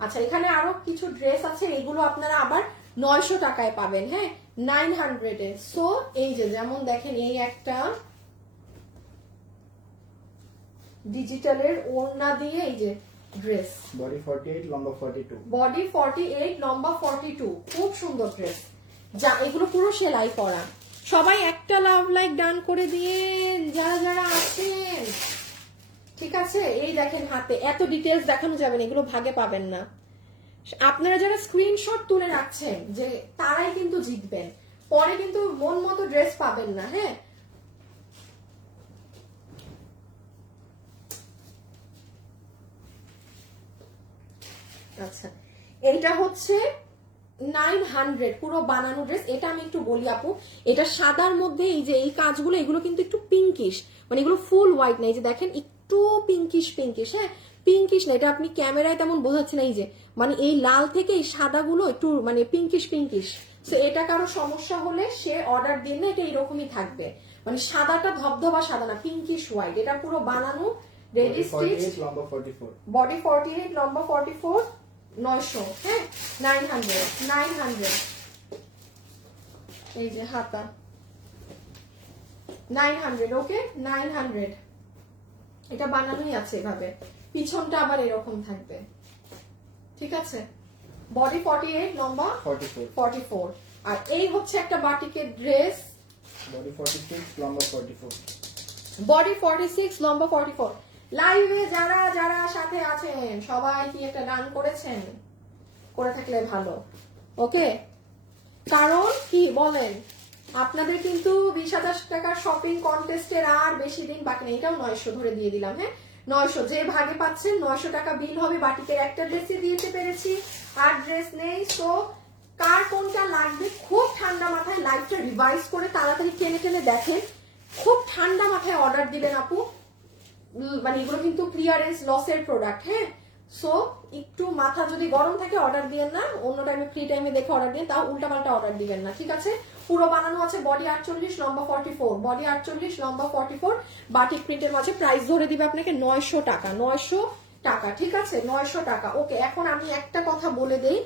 আচ্ছা এখানে আরো কিছু ড্রেস আছে, এগুলো আপনারা আবার 900 টাকায় পাবেন। হ্যাঁ 900 এ। সো এই যে যেমন দেখেন এই একটা ডিজিটালের ওড়না দিয়ে এই যে ড্রেস, বডি 48 লম্বা 42। বডি 48 লম্বা 42, খুব সুন্দর ড্রেস। যা এগুলো পুরো সেলাই করা। সবাই একটা লাভ লাইক ডান করে দিয়ে যারা যারা আছেন। ঠিক আছে এই দেখেন হাতে এত ডিটেলস দেখানো যাবে না, এগুলো ভাগে পাবেন না। আপনারা যারা স্ক্রিনশট তুলে রাখছেন যে তারাই কিন্তু জিতবেন, পরে কিন্তু মন মতো ড্রেস পাবেন না। হ্যাঁ আচ্ছা এইটা হচ্ছে 900 পুরো বানানো ড্রেস। এটা আমি একটু বলি আপু, এটা সাদার মধ্যে এই যে এই কাজগুলো এগুলো কিন্তু একটু পিঙ্কিশ, মানে এগুলো ফুল হোয়াইট না, এই যে দেখেন একটু পিঙ্কিশ পিঙ্কিশ। হ্যাঁ পিঙ্কিশ না, এটা আপনি ক্যামেরায় তেমন বোঝাচ্ছে না, এই যে মানে এই লাল থেকে এই সাদাগুলো একটু মানে পিঙ্কিশ পিঙ্কিশ। তো এটা কারো সমস্যা হলে সে অর্ডার দিলে এটা এরকমই থাকবে, মানে সাদাটা ধবধবা সাদা না, পিঙ্কিশ হোয়াইট। এটা পুরো বানানো রেডি স্টিচ, লম্বা 44। বডি 48 লম্বা 44, 900। হ্যাঁ 900। এই যে হাতা 900। ওকে 900। এটা বানানোই আছে এভাবে, পিছনটা আবার এরকম থাকবে। ঠিক আছে বডি 48 লম্বা 44। আর এই হচ্ছে একটা বাটিকের ড্রেস, বডি 46 লম্বা 44। বডি 46 লম্বা 44। লাইভে যারা যারা সাথে আছেন সবাই কি একটা ডান করেছেন? করে থাকলে ভালো। ওকে কারণ কি বলেন, আপনাদের কিন্তু 20,000 টাকার শপিং কন্টেস্টের আর বেশি দিন বাকি নেই। এটাও 900 ধরে দিয়ে দিলাম। হ্যাঁ 900 যে ভাগে পাচ্ছেন 900 টাকা বিল হবে। বাটিকের একটা ড্রেসই দিতে পেরেছি, আর ড্রেস নেই। সো কার কোনটা লাগবে খুব ঠান্ডা মাথায় লাইভটা রিভাইজ করে তাড়াতাড়ি টেনে টেনে দেখেন, খুব ঠান্ডা মাথায় অর্ডার দিবেন আপু। মানে এগুলো কিন্তু ক্লিয়ারেন্স লসের প্রোডাক্ট। হ্যাঁ সো একটু মাথা যদি গরম থাকে অর্ডার দিবেন না, অন্য টাইমে ফ্রি টাইমে দেখে অর্ডার দিন, তাও উল্টাপাল্টা অর্ডার দিবেন না। ঠিক আছে পুরো বানানো আছে, বডি 48 লম্বা 44, বডি 48 লম্বা 44, বাটিক প্রিন্টের মাঝে। প্রাইস ধরে দিবে আপনাকে 900 টাকা, 900 টাকা। ঠিক আছে 900 টাকা। ওকে এখন আমি একটা কথা বলে দেই,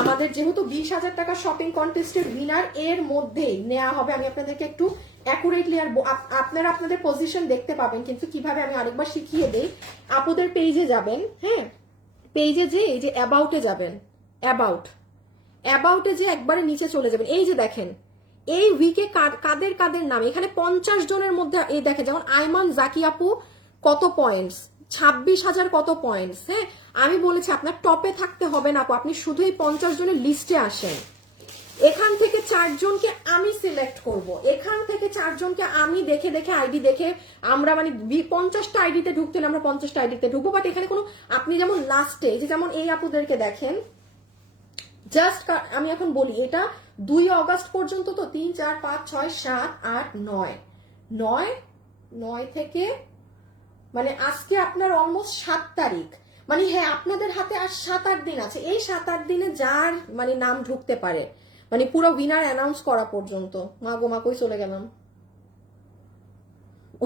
আমাদের যেহেতু 20,000 টাকা শপিং কন্টেস্টের উইনার এর মধ্যেই নেওয়া হবে। আমি আপনাদেরকে একটু অ্যাকুরেটলি আর আপনারা আপনাদের পজিশন দেখতে পাবেন, কিন্তু কিভাবে আমি আরেকবার শিখিয়ে দেই। আপুদের পেজে যাবেন, হ্যাঁ পেজে যে এই যে অ্যাবাউটে যাবেন, অ্যাবাউটে যে একবারে নিচে চলে যাবেন। এই যে দেখেন এই উইকে কাদের কাদের নাম, এখানে 50 জনের মধ্যে এই দেখেন, যেমন আইমান জাকি আপু কত পয়েন্টস, 26,000 কত পয়েন্টস। হ্যাঁ আমি বলেছি আপনার টপে থাকতে হবে না আপু, আপনি শুধু এই 50 জনের লিস্টে আসেন। এখান থেকে 4 জনকে আমি সিলেক্ট করব, এখান থেকে 4 জনকে আমি দেখে দেখে আইডি দেখে আমরা মানে 50টা আইডিতে ঢুকতে হলে আমরা 50টা আইডিতে ঢুকবো। বাট এখানে কোনো আপনি যেমন লাস্টে যে যেমন এই আপুদেরকে দেখেন, জাস্ট আমি এখন বলি এটা 2 অগস্ট পর্যন্ত, তো 3 4 5 6 7 8 9 9 থেকে মানে আজকে আপনার অলমোস্ট 7 তারিখ, মানে হ্যাঁ আপনাদের হাতে আর 7-8 দিন আছে। এই 7-8 দিনে যার মানে নাম ঢুকতে পারে মানে পুরো উইনার অ্যানাউন্স করা পর্যন্ত। মা গো মা, কই চলে গেলাম,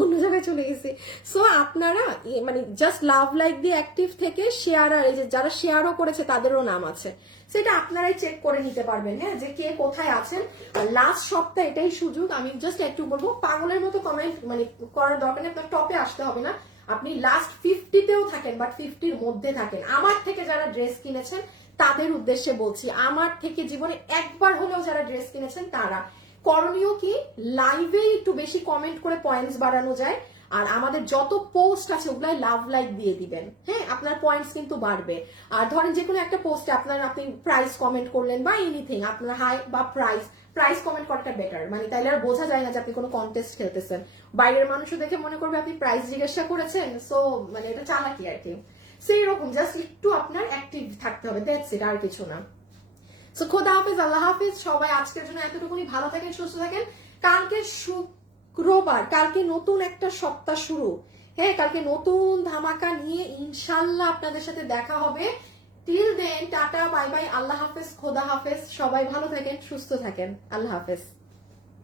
অন্য জায়গায় চলে গেছে। সো আপনারা মানে জাস্ট লাভ লাইক দিয়ে অ্যাক্টিভ থেকে শেয়ার, আর এই যে যারা শেয়ারও করেছে তাদেরও নাম আছে, সেটা আপনারাই চেক করে নিতে পারবেন, হ্যাঁ, যে কে কোথায় আছেন। আর লাস্ট সপ্তাহ এটাই সুযোগ, আমি জাস্ট একটু বলবো পাগলের মতো কমেন্ট মানে করার দরকার নেই, আপনার টপে আসতে হবে না, আপনি লাস্ট 50তেও থাকেন বাট 50-র মধ্যে থাকেন। আমার থেকে যারা ড্রেস কিনেছেন তাদের উদ্দেশ্যে বলছি, আমার থেকে জীবনে একবার হলেও যারা ড্রেস কিনেছেন তারা করণীয় কি, লাইভে একটু বেশি কমেন্ট করে পয়েন্টস বাড়ানো যায়, আর আমাদের যত পোস্ট আছে ওগুলাই লাভ লাইক দিয়ে দিবেন, হ্যাঁ, আপনার পয়েন্টস কিন্তু বাড়বে। আর ধরেন যে কোনো একটা পোস্টে আপনি প্রাইস কমেন্ট করলেন বা এনিথিং, আপনার হাই বা প্রাইস কমেন্ট করাটা বেটার, মানে তাইলে আর বোঝা যায় না যে আপনি কোনো কন্টেস্ট খেলতেছেন, বাইরের মানুষও দেখে মনে করবে আপনি প্রাইস জিজ্ঞাসা করেছেন। সো মানে এটা চালাকি আর কি। সেই রকম জাস্ট একটু আপনার অ্যাক্টিভ থাকতে হবে, দ্যাটস ইট, আর কিছু না। সো খোদা হাফেজ, আল্লাহ হাফেজ, সবাই আজকের জন্য এতটুকুনি, ভালো থাকেন, সুস্থ থাকেন। কালকে শুক্রবার, কালকে নতুন একটা সপ্তাহ শুরু, হ্যাঁ, কালকে নতুন ধামাকা নিয়ে ইনশাল্লাহ আপনাদের সাথে দেখা হবে। Till then tata bye bye, আল্লাহ হাফেজ, খোদা হাফেজ, সবাই ভালো থাকেন, সুস্থ থাকেন, আল্লাহ হাফেজ।